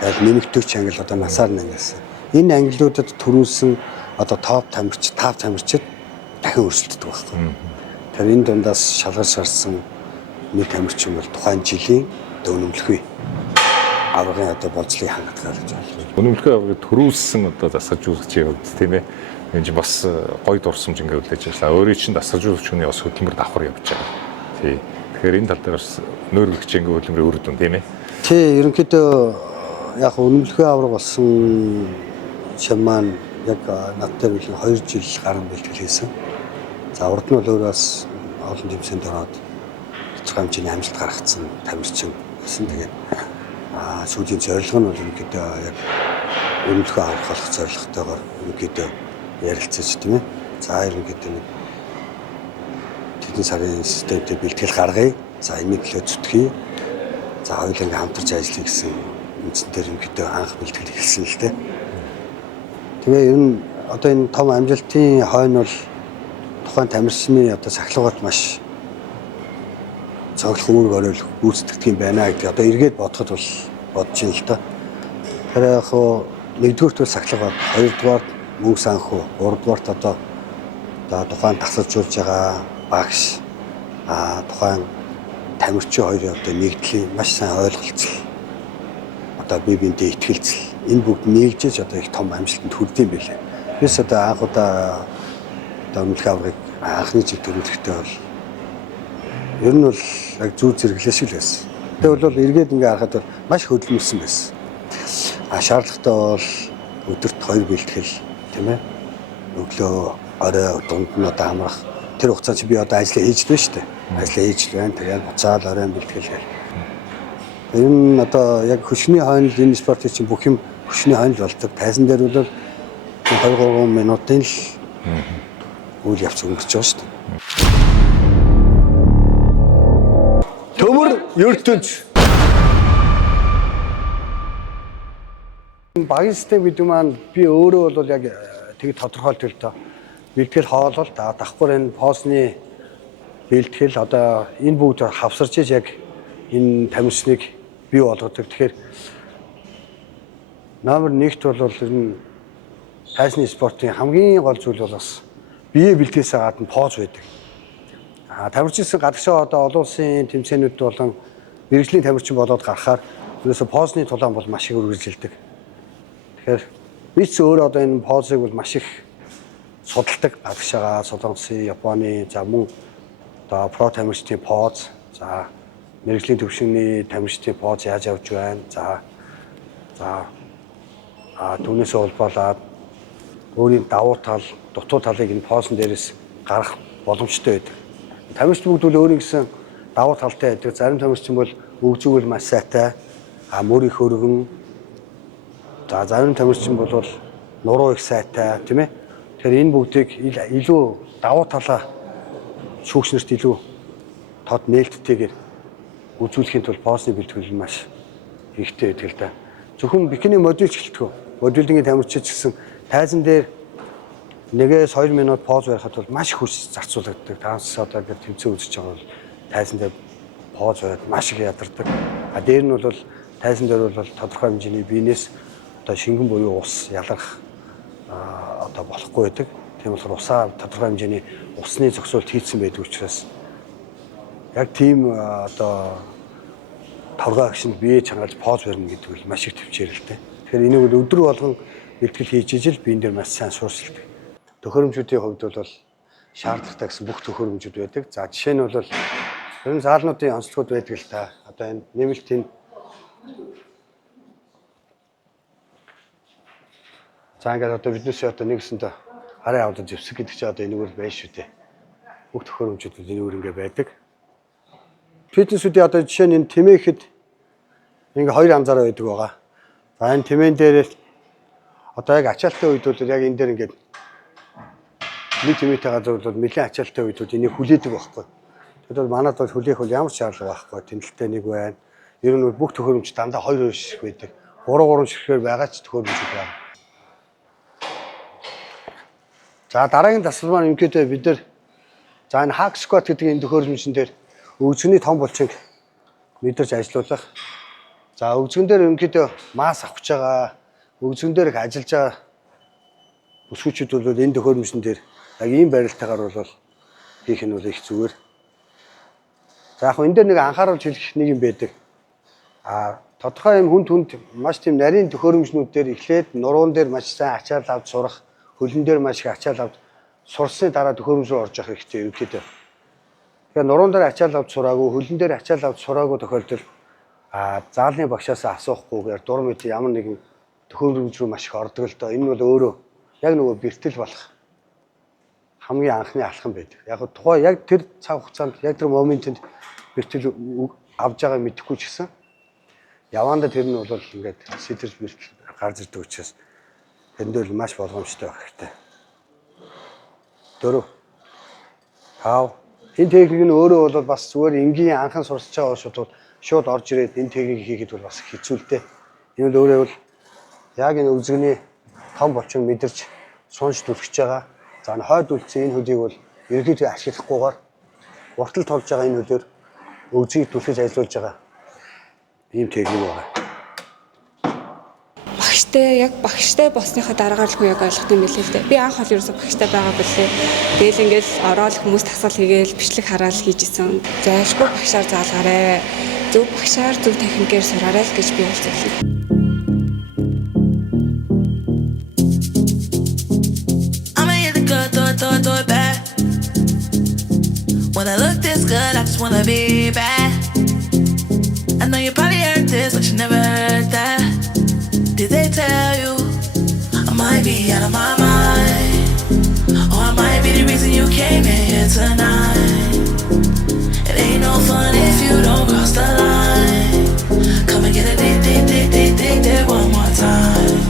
Тэгээд нэмэгдэгч англи одоо насаар нангилсан. Энэ англиудад төрүүлсэн одоо топ тамирчид дахин өрсөлддөг байхгүй. Тэр энэ дундаас шалгаж гарсан нэг тамирчин бол тухайн жилийн үнэмлэхүй аврагын одоо болцлыг хангадгаар гэж байна. Үнэмлэхүй аврагыг төрүүлсэн одоо засагжуулагчийн хувьд тийм ээ. Энэ чинь бас гоё дурсамж ингээ үлээж ажиллаа. Өөрийн чинь засагжуулагч хүний бас хөдөлмөр давхар явж байгаа. Тий. Тэгэхээр энэ тал дээр бас нөөрлөгч ингээ хөдөлмөрийн үр дүн тийм ээ. Тий, ерөнхийдөө яг үнэмлэхүй авраг болсон шин маань яг надтай билэн 2 жил гарan бэлтгэл хийсэн. За урд нь бол өөрөөс олон тэмцээнд ороод тодорхой хэмжээний амжилт гаргацсан тамирчин гэсэн. Тэгээд сүүлийн зорилго нь бол ерөнхийдөө яг үнэмлэхүй аврах болох зорилготойгоор ерөнхийдөө ярилцаж тийм ээ. За ерөнхийдөө нэг тэдний сарын системтэй бэлтгэл гаргая. За энийг төлөө зүтгэе. За хоёулаа ингээм хамтарч ажиллая гэсэн үндсэн дээр ерөнхийдөө анх бэлтгэл эхэлсэн л дээ. Тэгээ ер нь одоо энэ том амжилтын хойно бол тухайн тамирчны одоо сахилгууд маш цоглох үүрэг орой гүйцэтгэдэг юм байна гэдэг одоо эргээд бодоход бол бодож ин л та. Тэр яг хоо нэгдүгürt бол сахлага баг, хоёрдугаар мөнгө санхүү, гуравдугаарт одоо тухайн тасалжуулж байгаа багш тухайн тамирчин хоёрын одоо нэгдлийн маш сайн ойлголцол одоо бие биендээ итгэлцэл энэ бүгд нийлжиж одоо их том амжилтанд хүрдэм байлээ. Бис одоо анх удаа өмнөх аврагыг анхны жиг төрүүлэхдээ бол ер нь бол яг зүү зэрэглэш л байсан. Тэгвэл бол эргээд ингээ харахад бол маш хөдөлмөрсөн байсан. Шаардлагатай бол өдөрт 2 бэлтгэл тийм ээ. Өглөө орой дунд нь одоо амрах тэр хугацаанд чи би одоо ажиллаа хийж байна шүү дээ. Ажиллаа хийж байна. Тэгээд буцаал оройн бэлтгэл гэх. Ер нь одоо яг хөшний хойнол энэ спортын чинь бүх юм хөшний хойнол болдог. Тайзан дээр бол 2-3 минутын л үйл явц өнгөрч байгаа шүү дээ. Төмөр ертөнц багийн систем гэдэг маань би өөрөө бол яг тэг тодорхойлт л доо. Бэлтгэл хоолол давхар энэ постны бэлтгэл одоо энэ бүгд хавсарч иж яг энэ тамирчныг бий болгодог. Тэгэхээр номер 1-т бол энэ тайзны спортын хамгийн гол зүйл бол бас бие бэлтгээсээ гадна поз байдаг. Тамирчилсан гадагшаа одоо олон улсын тэмцээнүүд болон мэрэгжлийн тамирчин болоод гарахаар ерөөсө позны тулаан бол маш их үргэлжилдэг. Тэгэхээр би ч өөрөө одоо энэ позыг бол маш их судалдаг. Гадагшаага Солонгосын, Японы, за мөн одоо про тамирчдын поз, за мэрэгжлийн төвшингийн тамирчдын поз яаж явж байна. За түүнээсээ улбалаад өөрийн давуу тал, дутуу талыг энэ позн дээрээс гаргах боломжтой байдаг. Тамирчид бүгд бол өөрийн гэсэн давуу талтай байдаг. Зарим тамирчин бол өгзөгөл маш сайтай, мөр их өргөн. За зарим тамирчин бол нуруу их сайтай, тийм ээ. Тэгэхээр энэ бүгдийг илүү давуу талаа шүүгчнэрт илүү тод нээлттэйгээр үзүүлэхийн тулд позны бэлтгэл маш хэрэгтэй байдаг л да. Зөвхөн бикини модульч гэлтгөө. Модульдгийн тамирчид гэсэн тайзан дээр 1-2 минут поз барихад бол маш их хүч зарцуулагддаг. Таанс одоо ингээд тэмцээн үзэж байгаа бол тайзан дээр поз бариад маш их ядардаг. Дээр нь бол тайзан дээр бол тодорхой хэмжээний биенээс одоо шингэн буюу ус ялгарх одоо болохгүй байдаг. Тийм болохоор усаа тодорхой хэмжээний усны зохицуулт хийцэн байдаг учраас яг тийм одоо тавга агшинд бие чангалж поз барина гэдэг бол маш их төвчээрэлтэй. Тэгэхээр энийг бол өдөр болгон бэлтгэл хийж ижил биен дээр маш сайн суурсалдаг. Төхөөрөмжүүдийн хувьд бол шаардлагатай гэсэн бүх төхөөрөмжүүд байдаг. За жишээ нь бол ер нь заалнуудын онцлогуд байдаг л та. Одоо энэ нэмэлтийн за ингээд одоо биднээс одоо нэгсэндээ хараа аваад зэвсэг гэдэг чинь одоо энэгээр байна шүү дээ. Бүх төхөөрөмжүүд энэгээр ингээд байдаг. Фитнесүүдийн одоо жишээ нь энэ тэмээхэд ингээ хоёр анзаараа байдаг байгаа. За энэ тэмээн дээр одоо яг ачаалттай үед бол яг энэ дээр ингээд нэг тэмээтэй газар бол нэлээд ачаалттай үед энийг хүлээдэг байхгүй. Тэгвэл манайд бол хүлээх бол ямар ч шаардлага байхгүй. Тэмдэлтэй нэг байна. Ер нь бүх төхөөрөмж дандаа 2 ширхэг байдаг. 3 ширхэгээр байгаа ч төхөөрөмж байна. За дараагийн дасгал маань ингээд бид нар за энэ hack squat гэдэг энэ төхөөрөмжн дээр өгзөгний том булчинг мэдэрч ажиллуулах. За өгзгөн дээр ингээд масс авах гэж байгаа. Өгзгөн дээр их ажиллаж байгаа бүсгүүчүүд бол энэ төхөөрөмжн дээр яг ийм барилтаагаар бол хийх нь бол их зүгээр. За яг энэ дээр нэг анхааруулж хэлэх нэг юм байдаг. Тодорхой юм хүнд маш тийм нарийн төхөөрөмжнүүд дээр эхлээд нуруун дээр маш сайн ачаал авч сурах, хөлн дээр маш их ачаал авч сурсны дараа төхөөрөмж рүү орж явах хэрэгтэй ерөнхийдөө. Тэгэхээр нуруун дээр ачаал авч сураагүй, хөлн дээр ачаал авч сураагүй тохиолдолд заалны багшаас асуухгүйгээр дур мэт ямар нэгэн төхөөрөмж рүү маш их ордог л доо. Энэ бол өөрөө яг нөгөө бэртэл болох хамгийн анхны алхам байдаг. Яг тухай яг тэр цаг хугацаанд яг тэр моментод бэртэл авж байгааг мэдэхгүй ч гэсэн явандаа тэр нь бол ингээд сэтэрч бэртэл гарч ирдэг учраас тэндээ л маш болгоомжтой байх хэрэгтэй. 4 5 энэ техник нь өөрөө бол бас зүгээр энгийн анхан сурч байгаа шууд шууд орж ирээд энэ техникийг хийхэд бол бас хэцүүлтэй. Энэ бол өөрөө бол яг энэ үзэгний том болчин мэдэрч сунж түлхэж байгаа. За энэ хойд үлдсэн энэ хөдийг бол ерөнхийдөө ашиглахгүйгээр уртал толж байгаа энэ хөдөр өгзийг түлхэж ажиллаж байгаа ийм техник байгаа. Багштай болсныхаа дараагаар л яг ойлгох юм билээ л дээ. Би анх бол ерөөсө багштай байгаа билээ. Тэгэл ингээл ороод хүмүүс тасгал хийгээл бичлэг хараал хийж исэн. Зайлшгүй багшаар заалгаарэ. Зөв багшаар зөв техникээр сураарай л гэж би хэлсэн. When I look this good, I just wanna be bad. I know you probably heard this, but you never heard that. Did they tell you I might be out of my mind? Or I might be the reason you came in here tonight. It ain't no fun if you don't cross the line. Come and get a dig one more time.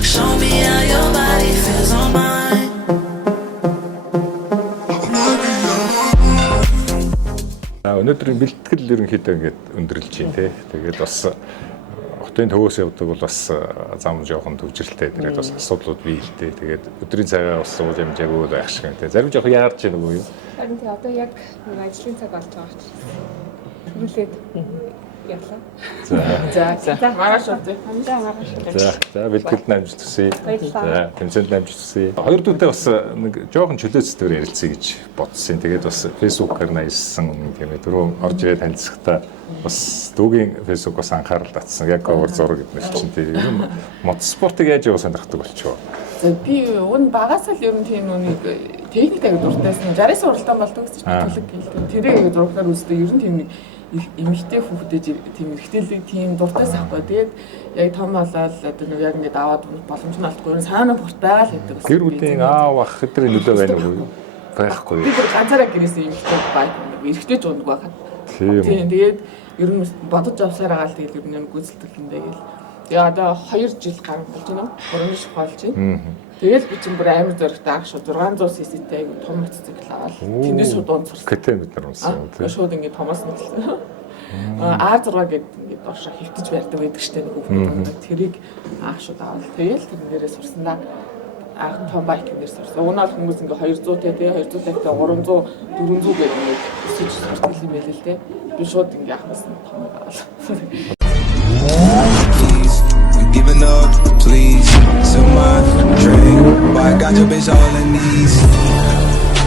Show me how your body feels on mine. Өнөөдрийн бэлтгэл ерөнхийдөө ингээд өндөрлж байна те. Тэгээд бас хотын төвөөс явдаг бол бас зам жоохон төвжирэлтэй. Тэгээд бас асуудлууд биелтэй. Тэгээд өдрийн цагаа бас уул хэмжээгүй байх шиг те. Зарим жоохон яарч байна уу юу? Харин тий одоо яг ажлын цаг болж байгаа ч. Түрүүлээд явлаа. За маргааш үү. За бэлтгэлд амжилт хүсье. За тэмцээнд амжилт хүсье. Хоёр дүүтэй бас нэг жоохон чөлөөцөлтөөр ярилцъя гэж бодсон. Тэгээд бас фэйсбүүкээр наяасан тийм ээ дөрөв орж ирээд танилцахдаа бас дүүгийн фэйсбүүкээс анхаарал татсан. Яг говор зураг гэдэг чинь тийм ер нь мотоспортыг яаж яваа сонирхдаг болчихоо. За би өн багасаа л ер нь тийм нүг техниктэй дуртайсан. 60-аас уралдаан болдог гэсэн чинь төлөг гэлтэй. Тэрийг зурглаар үздэг ер нь тийм нэг эмэгтэй хүүхдэж тийм эргэтэлийг тийм дуртайс ахгүй. Тэгээд яг том болоод одоо нэг яг ингэ даваад боломж нь алдгүй. Саана бүрт байгаа л гэдэг. Гэр бүлийн аав ах хэдрийн нөлөө байна уу? Байхгүй. Би ганцаараа гэрээсээ эмэгтэй байг эргэтэж ундаг байхад. Тийм. Тэгээд ер нь бодож авсаар байгаа л тэгэл ер нь гүйцэлтэлэндээ гэл. Тэгээ одоо 2 жил гарсан болж байна. 3 жил болж байна. Тэгэл би чинь бүр амар зөрөгтэй ах шүү 600 cc-тэй айгу том мотоцикл аваад тэндээс шууд унцсан. Кэтэн бид нар унсан тийм. Шууд ингэ томоос мэтлээ. R6 гэдэг ингэ доошо хөвтөж байрдаг байдаг штэ нэг хүүхдүүд. Тэрийг аах шууд аваад тэгэл тэрнээрээ сурсандаа аах том байк нэр сурсан. Уг нь бол хүмүүс ингэ 200-тэй тий 200-тай 300 400 гэдэг нэг өсөж сурдаг юм байл л тий. Би шууд ингэ аахнаас нь том аваад. Giving up, please. So my drink, but I got your bitch all in these.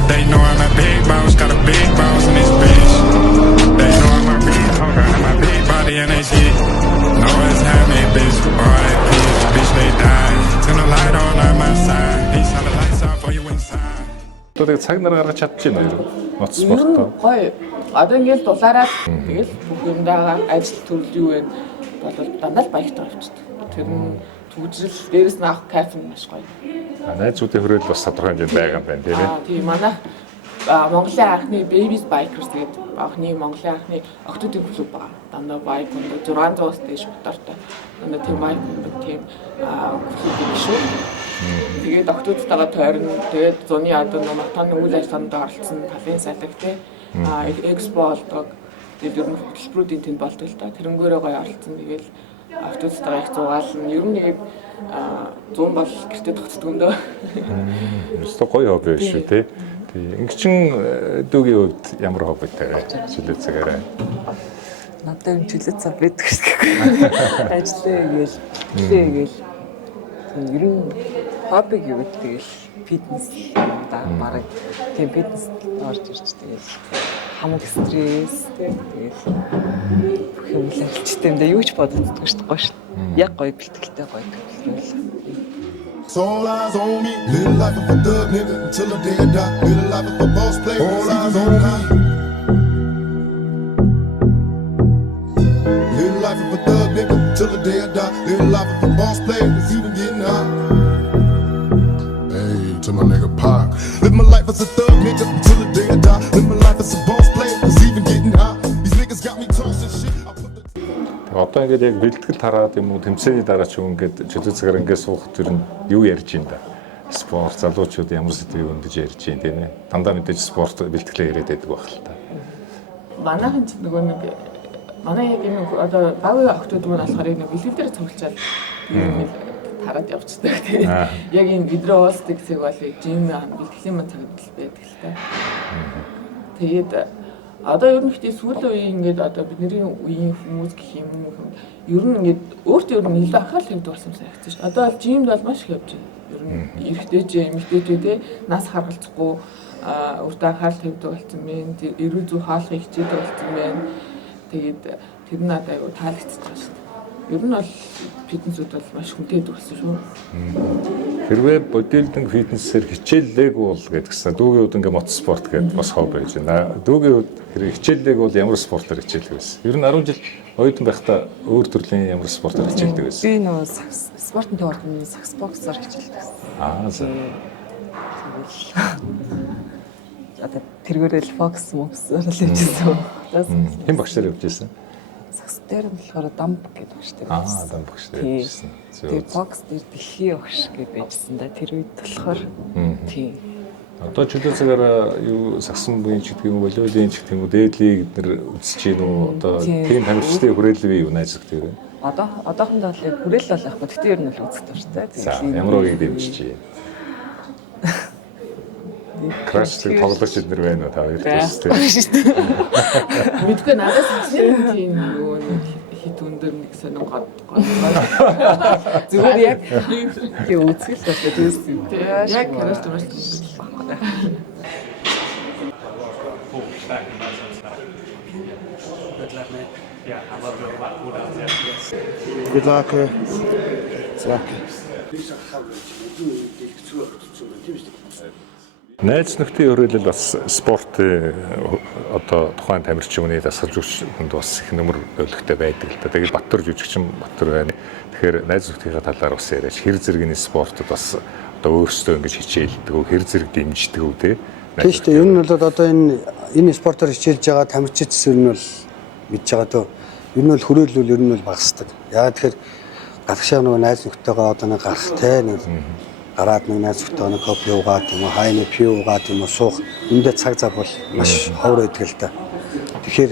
They know I'm a big boss, got a big boss in this bitch. They know I'm a big talker, I'm a big body and they shit. Know it's having me, bitch. R.I.P. Bitch, they die. Turn the light on my side. These are the lights out for you inside. Тэгээд цаг нар гаргаж чадчихна юу? Мотоспортоо. Гоё. Одоо ингээд дулаараад тэгэл бүх юмдаа ажил төрөл юу вэ? Болол дандаа л баяртай болчихсон. Тэр нь түгжрэл дээрээс нь авах кайф нь маш гоё. Найзуудын хөрөөл бас тодорхой хэмжээнд байгаа юм байна тийм ээ. Тийм манай Монголын анхны Babies Bikers гэдэг анхны Монголын анхны октодын клуб байгаа. Дандаа байк өндөр 600-аас дээш мотортой. Дандаа тийм байк өндөр тийм клуб шүү. Тэгээд октодтойгоо тойрно. Тэгээд зуны одоо мотоны үйл ажиллагаанд оролцсон талын салхи тий. Экспо болдог. Тэгээд ер нь хөтөлбөрүүдийн тэнд болдог л та. Тэрнгээрээ гоё оролцсон. Тэгээд автотойгоо их зугаална. Ер нь нэг 100 бол гэртээ тогтдог юм дөө. Өстой гоё хобби шүү тий. Ингэчин дүүгийн хувьд ямар хоббитай вэ? Чөлөө цагаараа. Надад юм чөлөө цаг байдаг шүү. Ажиллаа гээл. Ер нь хоббиг юу гэдэг тэгэл фитнес да бараг тийм фитнес орж ирж тэгэл хамаг стресс тэгэл бүх юм л арилжтай юм да юу ч бодогддог шүү дээ гоё шүү. Яг гоё бэлтгэлтэй гоё гэвэл So all eyes on me, live life of a thug nigga until the day I die. Live life of a boss player, all eyes on me. Live life of a thug nigga until the day I die. Live life of a boss player, it's even getting hot. Hey, to my nigga Pac. Live my life as a thug nigga until the day I die. Live my life as a boss player, it's even getting hot. These niggas got me tossing shit. Одоо ингээд яг бэлтгэл хараад юм уу тэмцээний дараа ч ингээд чөлөө цагаар ингээд суух төр нь юу ярьж юм да. Спорт залуучууд ямар сэдвийг өндөж ярьж юм тийм ээ. Дандаа мэдээж спорт бэлтгэлээ яриад байдаг байх л та. Манайхан ч нөгөө нэг манай яг юм одоо багийн охтууд мөр болохоор нэг бэлтгэл дээр цуглчаад тийм хараад явцдаг тийм. Яг энэ бидрээ уулздаг хэсэг бол жим бэлтгэлийн маань цагт байдаг л та. Тэгээд Одоо ер нь ихтэй сүүлийн үеийн ингээд одоо бидний үеийн хүмүүс гэх юм уу ер нь ингээд өөртөө ер нь илүү анхаарал тавьдаг болсон санагдаж байна. Одоо бол жимд бол маш их явж байна. Ер нь эрэгтэйчээ, эмэгтэйчээ те нас харгалзахгүй өөртөө анхаарал тавьдаг болсон байна. Эрүүл зүй хаалхыг хичээдэг болсон байна. Тэгээд тэр нь надад аюу таалагдчихж байгаа шүү дээ. Ер нь бол фитнесүүд бол маш хүнтэй болсон шүү. Хэрвээ бодибилдинг фитнесээр хичээллээгүй бол гэдгсэн. Дүүгийн хувьд ингээ мотоспорт гэдэг бас хобби байж байна. Дүүгийн хувьд хэрэг хичээллээгүй бол ямар спортоор хичээлдэг байсан? Ер нь 10 жил оюутан байхдаа өөр төрлийн ямар спортоор хичээлдэг байсан? Би нөгөө спортын төвд нь сакс боксоор хичээлдэг. За. Одоо тэргээрэл бокс моксоор л хичээсэн. Хэн багшаар явж байсан? Сакс дээр нь болохоор дамб гэдэг багштай байсан. Дамб багштай явжсэн. Тэгээ бокс дээр дэлхийн багш гэж байжсан да. Тэр үед болохоор тийм. Одоо чөлөө цагаараа юу сагсан буйн ч гэдэг юм уу, волейболын ч гэдэг юм уу, дээдлийг эднэр үзэж гин үү? Одоо тийм тамирчдын хүрээлэл бий юу найзлах тийм үү? Одоохондоо л хүрээлэл бол яахгүй. Тэгтээ ер нь л үзэх дуртай. За ямар үгийг дэмжиж чинь? Краштэй тоглогч эднэр байна уу та хоёр тийм. Мэдгүй надаас хэлсэн тийм юу хит өндөр нэг сонин гол. Зүгээр яг тийм үзэл л тийм. Яг краш маш Good luck. Найз нөхдийн хүрээлэл бас спорт одоо тухайн тамирчин хүний дасгалжууч хүнд бас их нөмөр өлегтэй байдаг л да. Тэгээд Баттар жүжигчин Баттар байна. Тэгэхээр найз нөхдийн талаар бас яриач. Хэр зэргийн спортод бас одоо өөрсдөө ингэж хичээлдэг үү, хэр зэрэг дэмждэг үү те? Тийм шүү дээ. Ер нь бол одоо энэ спортоор хичээлж байгаа тамирчид зүйл нь бол мэдж байгаа дөө. Ер нь бол хүрээлэл ер нь бол багасдаг. Яагаад тэгэхээр гадагшаа нөгөө найз нөхдөйгөө одоо нэг гарах те нэг гараад нэг найз нөхдөйгөө нэг кофе уугаад юм уу, хайны пив уугаад юм уу суух эндээ цаг зав бол маш ховор байдаг л да. Тэгэхээр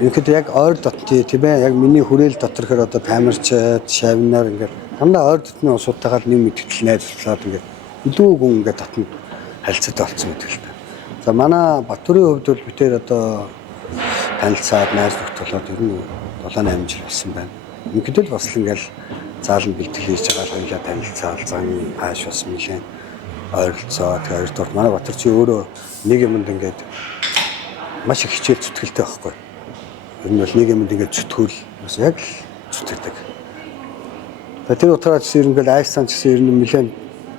ерөнхийдөө яг ойр дотны тийм ээ яг миний хүрээл дотор хэр одоо тамирчид, шавнаар ингээд дандаа ойр дотны усуудтайгаар нэг мэдтгэл найзлуулаад ингээд илүү гүн ингээд дотно харилцаатай болцсон гэдэг л да. За манай Батбарын хувьд бол битээр одоо танилцаад найз нөхд болоод ер нь 7-8 жил болсон байна. Ингээд л бас л ингээд заалан бэлтгэл хийж байгаа л хоёлаа танилцаал зан хааш бас нэлээд ойролцоо. Тэгээ хоёрдугаар манай Батар чи өөрөө нэг юмд ингээд маш их хичээл зүтгэлтэй байхгүй. Ер нь бол нэг юмд ингээд зүтгүүл бас яг л зүтгэдэг. Тэр утгаараа чи ер нь ингээд айсан ч гэсэн ер нь нэлээд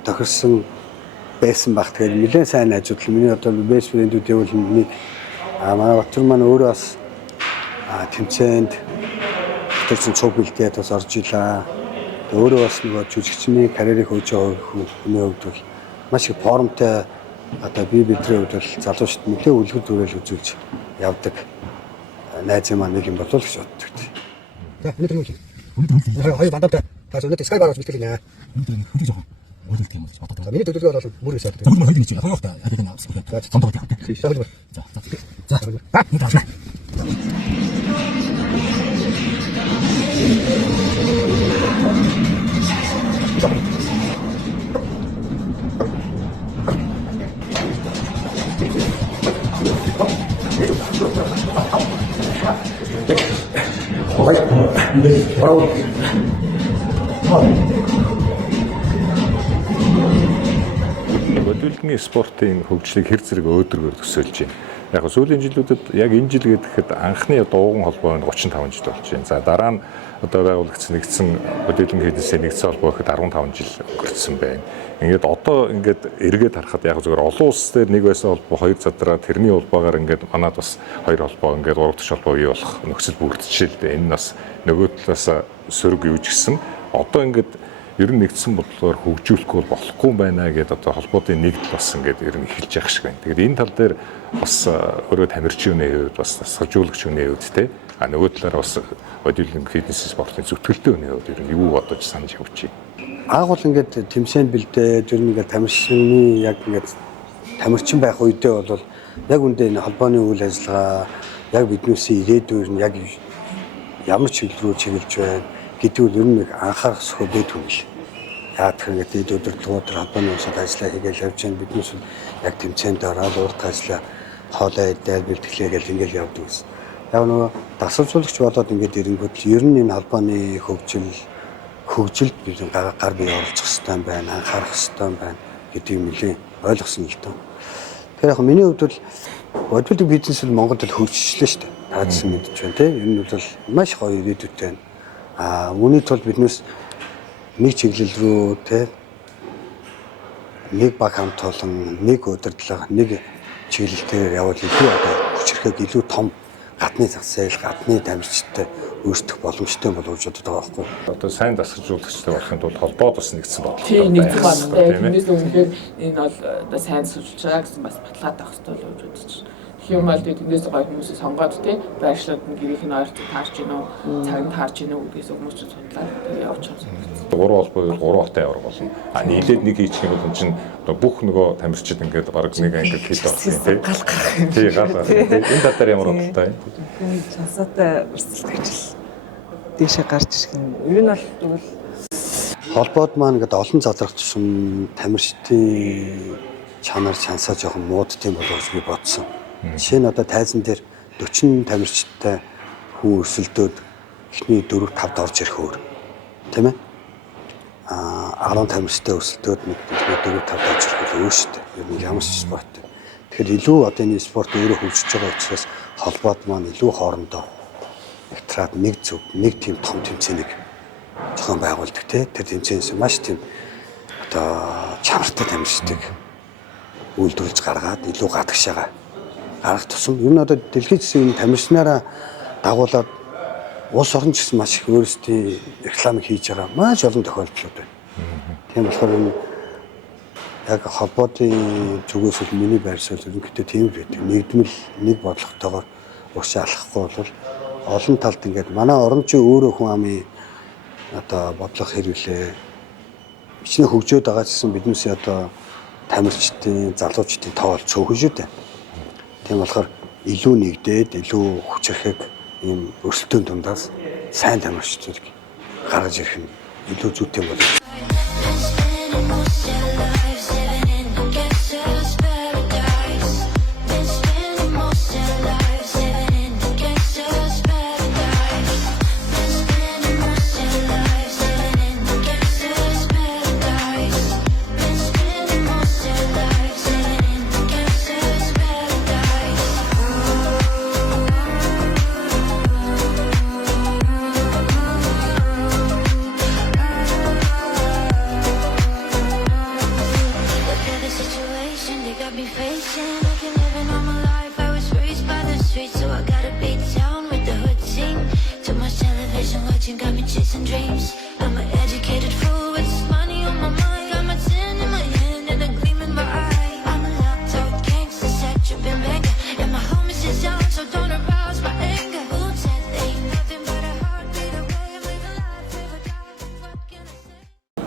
тохирсон байсан баг. Тэгэхээр нэлээд сайн ажил. Миний одоо бэйс фрэндүүдээ бол миний манай Батар маань өөрөө бас тэмцээнд тэр чин цог бэлдээд бас орж илаа. Өөрөө бас нөгөө жүжигчний карьерийг хөөж байгаа хүний хувьд бол маш их формтой одоо би бидний хувьд бол залуучууд нэлээд үлгэр дуурайл үзүүлж явдаг найз юм нэг юм болов гэж боддог. За өнөөдөр юу хийх? Хоёр бандамтай таас өнөөдөр скай барууч бэлтгэл нэ. Өнөөдөр хөдөлж байгаа. Өөрөлт юм бол боддог. Миний төлөвлөгөө бол бүр их сайтай. Бүгд хоёр гэж байна. Хоёроо яг энэ авсан. За цомдог явах. За. Нэг таашна. Бодибилдингийн спортын хөгжлийг хэр зэрэг өөдрөгөөр төсөөлж байна. Яг сүүлийн жилүүдэд яг энэ жил гэхэд анхны дууган холбоо нь 35 жил болж байна. За дараа нь одоо байгуулагдсан нэгдсэн бодибилдинг фитнесийн нэгдсэн холбоо гэхэд 15 жил өнгөрцөн байна. Ингээд одоо ингээд эргээд харахад яг зөвхөн олон улс дээр нэг байсан холбоо хоёр задраа тэрний холбоогоор ингээд манад бас хоёр холбоо ингээд гурав дахь холбоо бий болох нөхцөл бүрдчихэл дээ. Энэ бас нөгөө талаас сөрөг юу ч гэсэн одоо ингээд ер нь нэгдсэн бодлогоор хөгжүүлэхгүй болохгүй байна гэдээ одоо холбоодын нэгдэл бас ингээд ер нь эхэлж явах шиг байна. Тэгээд энэ тал дээр бас өөрөө тамирчны хувьд бас дасгалжуулагчны хувьд те нөгөө талаар бас бодибилдинг фитнес спортын зүтгэлтэй хүний хувьд ер нь юу бодож санаж явж байна. Агуул ингээд тэмцээнд бэлдээд ер нь ингээд тамирчны яг ингээд тамирчин байх үедээ бол яг үндэ энэ холбооны үйл ажиллагаа яг биднээсээ ирээдүйн яг ямар чиглэл рүү чиглэж байна гэдгийг ер нь анхаарах сөхөө байдаг юм шиг. Яг тэр ингээд өдөртгүүд холбооны усад ажиллаа хийгээл явж байна. Биднээс яг тэмцээнд ороод урд ажиллаа хоолой идэл бэлтгэлээгээл ингээл явдаг гэсэн. Яг нөгөө дасгалжуулагч болоод ингээд ирэнгүүт ер нь энэ холбооны хөгжилд бид гар бие оруулах хэрэгтэй байна, анхаарах хэрэгтэй байна гэдгийг нэлээд ойлгосон л доо. Тэгэхээр яг миний хувьд бол бодит бизнес бол Монголд хөгжчихлээ шүү дээ. Таадсан мэдж байна тийм. Ер нь бол маш гоё ирээдүйтэй байна. Үүний тулд биднээс нэг чиглэл рүү тийм нэг баг хамт олон, нэг удирдлага, нэг чиглэлээр явбал илүү одоо хүчрэхэг илүү том гадны зах зээл, гадны дамжигчтай өөрсдөх боломжтой болгож боддог байгаа байхгүй. Одоо сайн дасгалжуулагчтай болохын тулд холбоо бас нэгдсэн бодлоо. Тийм нэгдсэн бодлоо. Тэрнээс өмнөхөр энэ бол одоо сайн дасгалжуулж байгаа гэсэн бас баталгаад авах хэрэгтэй л гэж бодож байна. Тэгэх юм бол тэндээс гоё хүмүүсээ сонгоод тий байршлууд нь гэрийнх нь ойртол таарч гинөө, цаг нь таарч гинөө гэдгээс хүмүүс ч сондлаа. Тэгээ явж байгаа. Гурван холбоо 3 хотын авраг болно. Нийлээд нэг хийчих юм бол энэ чинь бүх нөгөө тамирчид ингээд бараг нэг англи хэл болох юм тий. Тий гал. Энэ татар ямар бодлоо юм. Чансаатай өрсөлдөгч л дээшээ гарч ирэх юм. Ер нь бол тэгвэл Холбоод маань ингээд олон задрах тусам тамирчдын чанар чансаа жоохон мууддсан болов уу гэж би бодсон. Жишээ нь одоо тайзан дээр 40 тамирчтай хүн өрсөлдөөд эхний 4-5-д орж ирэх өөр. Тийм ээ? 10 тамирчтай өрсөлдөөд нэг 4-5-д орж ирэх өөр шүү дээ. Ер нь ямар ч спорт. Тэгэхээр илүү одоо энэ спорт өөрөө хөгжиж байгаа учраас холбоод маань илүү хоорондоо ихтраад нэг зөв, нэг тийм том тэмцээнийг зохион байгуулдаг тий. Тэр тэмцээнээс маш тийм одоо чанартай тамирчдаг үйлдвэрлэж гаргаад илүү гадагшаага гарах тусам ер нь одоо дэлхийн засгийн тамирчнаараа дагуулад улс орн ч гэсэн маш их өөрсдийн рекламыг хийж байгаа маш олон тохиолдлууд байна. Тийм болохоор энэ яг холбоотын зүгээс л миний байршил ерөнхийдөө тийм байдаг. Нэгдмэл нэг бодлоготойгоор уушаа алхахгүй бол олон талд ингээд манай орон чи өөрөө хүн амын одоо бодлого хэрэглээ бичнэ хөгжөөд байгаа гэсэн биднээс одоо тамирчдын залуучдын тоо бол цөөхөн шүү дээ. Тийм болохоор илүү нэгдээд илүү хүчрэхэг ийм өрсөлдөөн дундаас сайн тамирчдыг гаргаж ирэх нь илүү зүйтэй болов.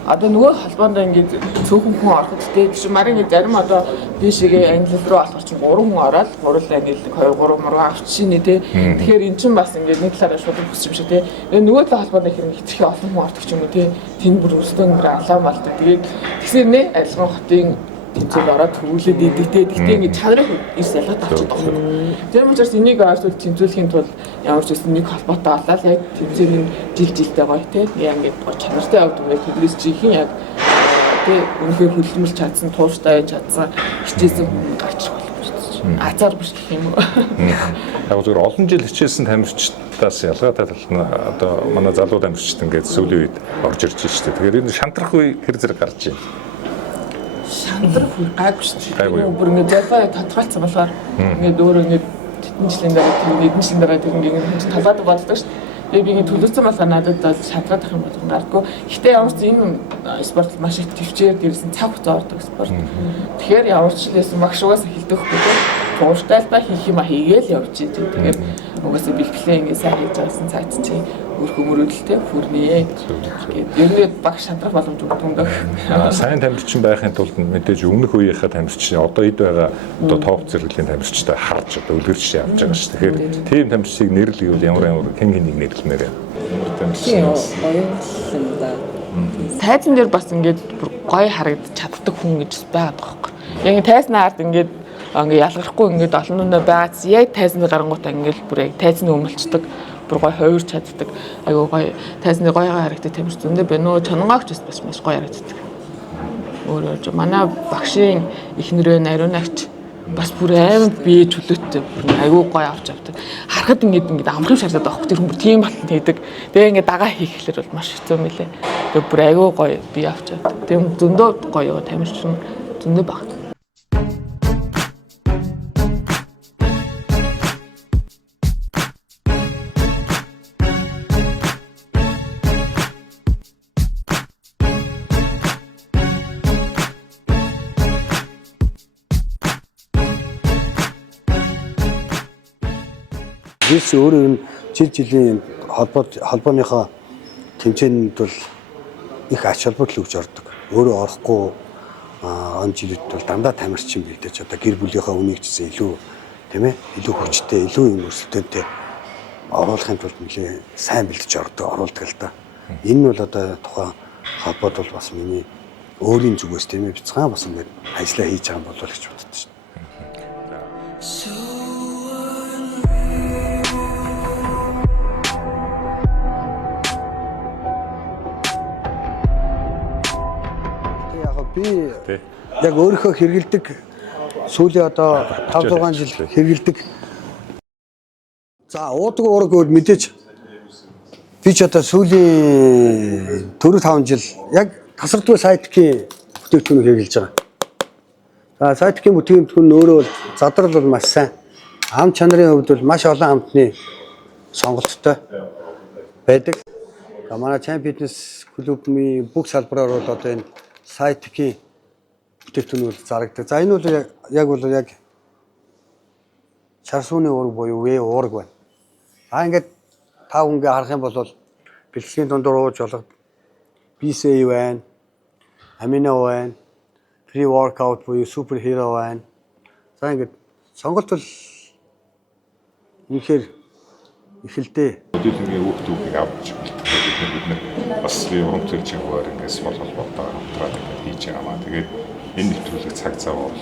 Одоо нөгөө холбоонд ингээд цөөхөн хүн ороход тийм марийн зарим одоо дээшээгээ англи руу болохоор чинь 3 хүн ороод гурлаа англи 2 3 мөр авч шинэ тий. Тэгэхээр эн чинь бас ингээд нэг талаараа шууд бүсч юм шиг тий. Нөгөө талаа холбоонд хэрэг хитрхи олон хүн ордог ч юм уу тий. Тэнд бүр өрсөлдөөн бүр алаа малдаг. Тэгээд тэгсэр нэ айлгын хотын тэмцээнд ороод төвлөд идэхтэй. Тэгтээ ингээд чанарыг ирс ялгаад авчих тоххой. Тэр учраас энийг ойлголт тэмцүүлэхийн тулд ямар ч гэсэн нэг холбоотой олоод яг тэмцээний жилтэй гоё тий. Яг ингээд чанартай явдаг байх. Тэглээс чихэн яг тий үнэхээр хөлдмөлж чадсан, тууштай байж чадсан хичээсэн хүн гарч болох шүү дээ. Азар биш гэх юм уу. Яг зөвхөн олон жил хичээсэн тамирчдаас ялгаатай тал нь одоо манай залуу тамирчид ингээд сүүлийн үед орж ирж байна шүү дээ. Тэгэхээр энэ шантрах үе хэр зэрэг гарч байна. Шантрах үе гайгүй шүү дээ. Бүр ингээд зайлаа тодорхойлцсон болохоор ингээд өөрөө ингээд хэдэн жилийн дараа хэдэн жилийн дараа тэр ингээд талаад боддог шүү дээ. Тэгээ би ингэ төлөвлөсөн болохоор надад бол шатраад ах юм болгон гардгүй. Гэхдээ ямар ч энэ спорт маш их төвчээр дэрсэн цаг хугацаа ордог спорт. Тэгэхээр ямар ч л байсан багш угаасаа хэлдэхгүй тийм. Тууштай хийх юм а хийгээл явж дээ. Тэгээд угаасаа бэлтгэлээ ингэ сайн хийж байгасан цаат чи өөр хөмөрөлтэй хүрнэ. Ер нь багш шатрах боломж өгдөг. Сайн тамирчин байхын тулд мэдээж өмнөх үеийнхээ тамирчин одоо эд байгаа одоо топ зэрэглэлийн тамирчтай харж одоо үлгэрч явж байгаа шүү. Тэгэхээр тийм тамирчийг нэрлэвэл ямар хэн хэнийг нэрлэмээр юм. Тайзан дээр бас ингээд гоё харагдаж чаддаг хүн гэж байгаад байгаа байхгүй. Яг тайзнаа ард ингээд ингээ ялгархгүй ингээд олон нүнэ байгааз яг тайзны гарангуудаа ингээд бүр яг тайзны өмөлцдөг. Бүр гоё хувирч чаддаг. Айгуу гоё тайзны гоёгоо харагддаг тамирч зөндөө байна. Нөө чонгоогч бас маш гоё харагддаг. Өөрөө манай багшийн эхнэрээ нариунагч бас бүр аим бие чөлөөтэй айгуу гоё авч авдаг. Харахад ингээд амрах шаардаад авах тэр хүмүүс тийм батлан хийдэг. Тэгээ ингээд дагаа хийхлээр бол маш хэцүү мөлий. Тэгээ бүр айгуу гоё бие авч авдаг. Тийм зөндөө гоё тамирч зөндөө баг. Бис өөрөө энэ жилийн холбооныхоо тэмцээнд бол их ач холбогдол өгч ордог. Өөрөө орохгүй он жилүүд бол дандаа тамирчин бийдэж одоо гэр бүлийнхаа үнийг ч илүү тийм ээ илүү хүчтэй, илүү юм өрсөлдөөнтэй оруулахын тулд нэлээ сайн бэлдэж оруулдаг л да. Энэ нь бол одоо тухайн холбоод бол бас миний өөрийн зүгээс тийм ээ бяцхан бас ингээд ажиллаа хийж байгаа юм болов гэж боддог шин. Би яг өөрийнхөө хэрэгэлдэг сүүлийн одоо 5-6 жил хэрэгэлдэг. За уудаг уураг өөр мэдээж би ч одоо сүүлийн 4-5 жил яг тасардгүй сайдкийн бүтээгдэхүүн хэрэглэж байгаа. За сайдкийн бүтээгдэхүүн өөрөө бол задрал бол маш сайн. Ам чанарын хувьд бол маш олон амтны сонголттой байдаг. Манай Champion Fitness клубын бүх салбараар бол одоо энэ сайдкийн бүтээгдэхүүнүүд зарагддаг. За энэ бол яг чарсууны уураг буюу вэ уураг байна. Ингээд тав ингээ харах юм бол бэлтгэлийн дундуур ууж болох BCA байна, Amino байна, pre-workout буюу super hero байна. За ингээд сонголт бол үнэхээр их л дээ. Өдөртний хүүхдүүдийг авч бид нар бас урамт төрлийн хуваар ингээс холбоотой хамтраад хийж байгаа маа. Тэгээд энэ нэвтрүүлэг цаг зав бол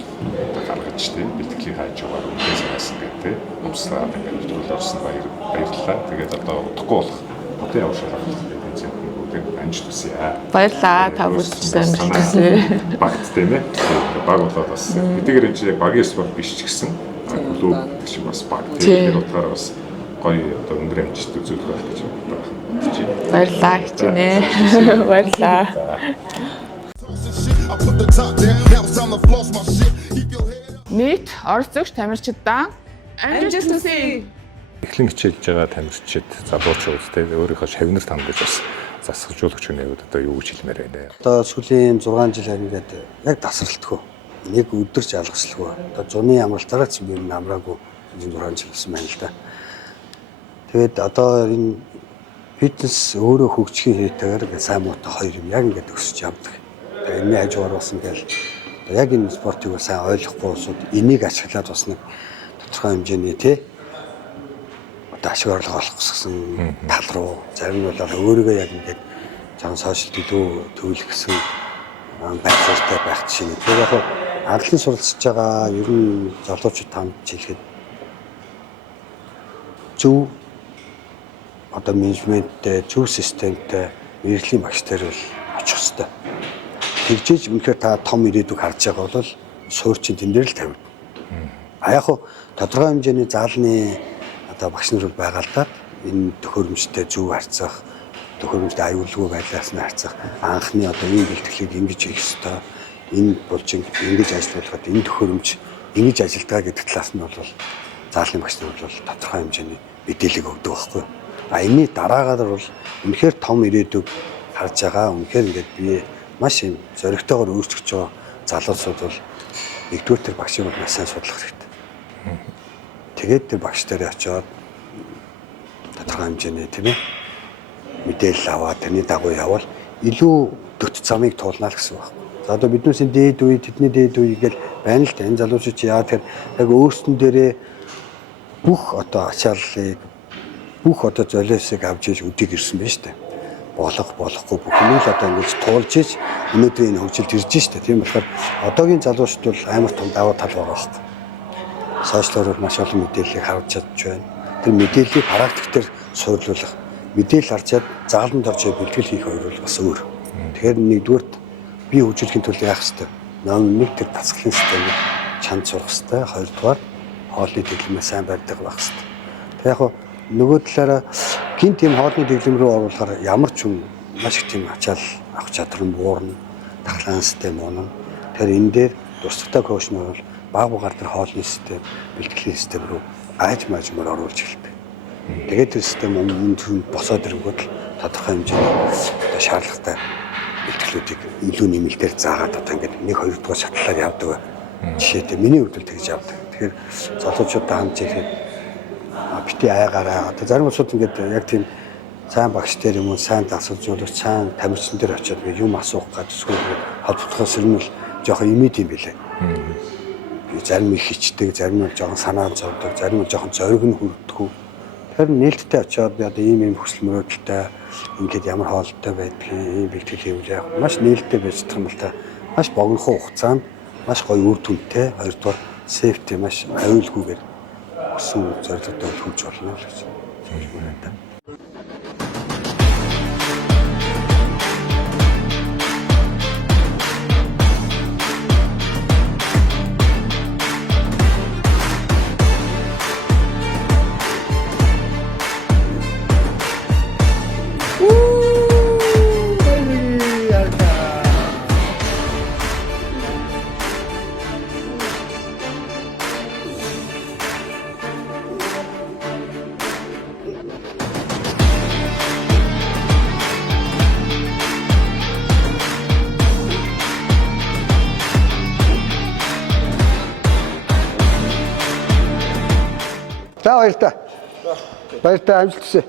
гаргаж тийм бэлтгэлийн хажуугаар үдээс хаасан гэдэг өмслаад ингээд нэвтрүүлэг орсон баярлалаа. Тэгээд одоо удахгүй болох хотын явуулах гэдэг амжилт хүсье. Баярлалаа. Та бүхэн амжилт. Багт тийм ээ. Баг болоод бас хэдийгээр энэ яг багийн спорт биш ч гэсэн клуб гэх шиг бас баг тийм утгаараа бас гоё одоо өндөр амжилт үзүүлэх байх гэж байна. Баярлалаа хичнээн. Баярлалаа. Нийт оролцогч тамирчидаа амжилт хүсье. Эхлэн хичээлж байгаа тамирчид залуучууд тийм өөрийнхөө шавнарт хандаж бас засгалжуулагч хүнээд одоо юу гэж хэлмээр байна. Одоо сүүлийн 6 жил харингээд яг тасралтгүй. Нэг өдөрч алгасалгүй. Одоо зуны амралтаараа ч юм амраагүй 6 жил гэсэн байна л да. Тэгээд одоо энэ фитнес өөрөө хөгжихийн хэрэгтэйгээр сайн муутай хоёр юм яг ингээд өсөж явдаг. Тэгээд энэ хажуугаар бас ингээд яг энэ спортыг сайн ойлгохгүй улсууд энийг ашиглаад бас нэг тодорхой хэмжээний тий одоо ашиг орлого олох гэсэн тал руу зарим нь бол өөрийгөө яг ингээд жан сошиал төлөв төвлөх гэсэн байцаартай байх чинь. Тэгээд яг ардлын суралцж байгаа ер нь залуучууд танд хэлэхэд зөв одоо менежменттэй, зөв системтэй мэргэжлийн багштай бол очих хэрэгтэй. Тэгжээж үнэхээр та том ирээдүг харж байгаа бол суурчин тэн дээр л тавина. Яг хуу тодорхой хэмжээний заалны одоо багш нар бол байгаа л да. Энэ төхөөрөмжтэй зөв харьцах, төхөөрөмжтэй аюулгүй байдлаас нь харьцах, анхны одоо энэ бэлтгэлийг ингэж хийх ёстой. Энэ болж ингэж ажиллуулахад энэ төхөөрөмж ингэж ажилдгаа гэдэг талаас нь бол заалны багш нар бол тодорхой хэмжээний мэдээлэл өгдөг байхгүй. Энэний дараагаар бол үнэхээр том ирээдүг харж байгаа. Үнэхээр ингээд би маш юм зоригтойгоор өөрчлөж байгаа залуучууд бол нэгдүгээр тэр багшийг бол маш сайн судлах хэрэгтэй. Тэгээд тэр багш дээр очиод тодорхой хэмжээний тийм ээ мэдээлэл аваад тэрний дагуу явбал илүү дөт замыг туулна л гэсэн байна. За одоо биднээс дээд үе, тэдний дээд үе гэж байна л да. Энэ залуучууд чи яа тэгэхээр яг өөрснөн дээрээ бүх одоо ачааллыг бүх одоо золиосыг авч иж үдийг ирсэн байна шүү дээ. Болохгүй бүх юм л одоо ингэж туулж иж өнөөдрийн энэ хөгжилд ирж шүү дээ. Тийм болохоор одоогийн залуучууд бол амар том даваа тал байгаа байхгүй. сошиалоор маш олон мэдээллийг харуулж чадж байна. Тэр мэдээллийг практик дээр суурлуулах, мэдээлэл харж чад зааланд орж бэлтгэл хийх хоёр бол бас өөр. Тэгэхээр нэгдүгээр бие хөгжүүлэхийн тулд яах ёстой? Номер 1 тэр дасгалын системийг чанд сурах ёстой. Хоёрдугаар хоолны дэглэмээ сайн барьдаг байх ёстой. Тэг яг нөгөө талаараа гинт тийм хоолны дэглэм рүү оруулахаар ямар ч юм маш их тийм ачаал авах чадвар нь буурна, дахлаан систем унана. Тэгэхээр энэ дээр тусдаа коуч нь бол баг багаар тэр хоолны систем, бэлтгэлийн систем рүү ааж маажмаар оруулж эхэлдэг. Тэгээд тэр систем өмнө нь босоод ирэнгүүт тодорхой хэмжээний шаардлагатай бэлтгэлүүдийг илүү нэмэлтээр заагаад одоо ингээд 1-2 дугаар шатлалаар явдаг. Жишээтэй миний хувьд тэгж явдаг. Тэгэхээр залуучуудаа хамж ирэхэд бити айгаараа одоо зарим улсууд ингээд яг тийм сайн багш дээр юм уу сайн дасгалжуулагч сайн тамирчин дээр очиод юм асуух гэдэггүй холбогдохоос нь л жоохон имид юм билээ. Зарим их хичдэг, зарим нь жоохон санаа зовдөг, зарим нь жоохон зориг нь хүрдэггүй. Тэр нээлттэй очиод одоо ийм хүсэл мөрөөдөлтэй ингээд ямар хоолтой байдгийг ийм бэлтгэл хийвэл яг маш нээлттэй байж чадах юм л та. Маш богинохон хугацаанд маш гоё үр дүнтэй, хоёрдугаар сейфти маш аюулгүйгээр өсөн зорилготой хүлж болно л гэж байна. За баярлалаа. Баярлалаа амжилт хүсье.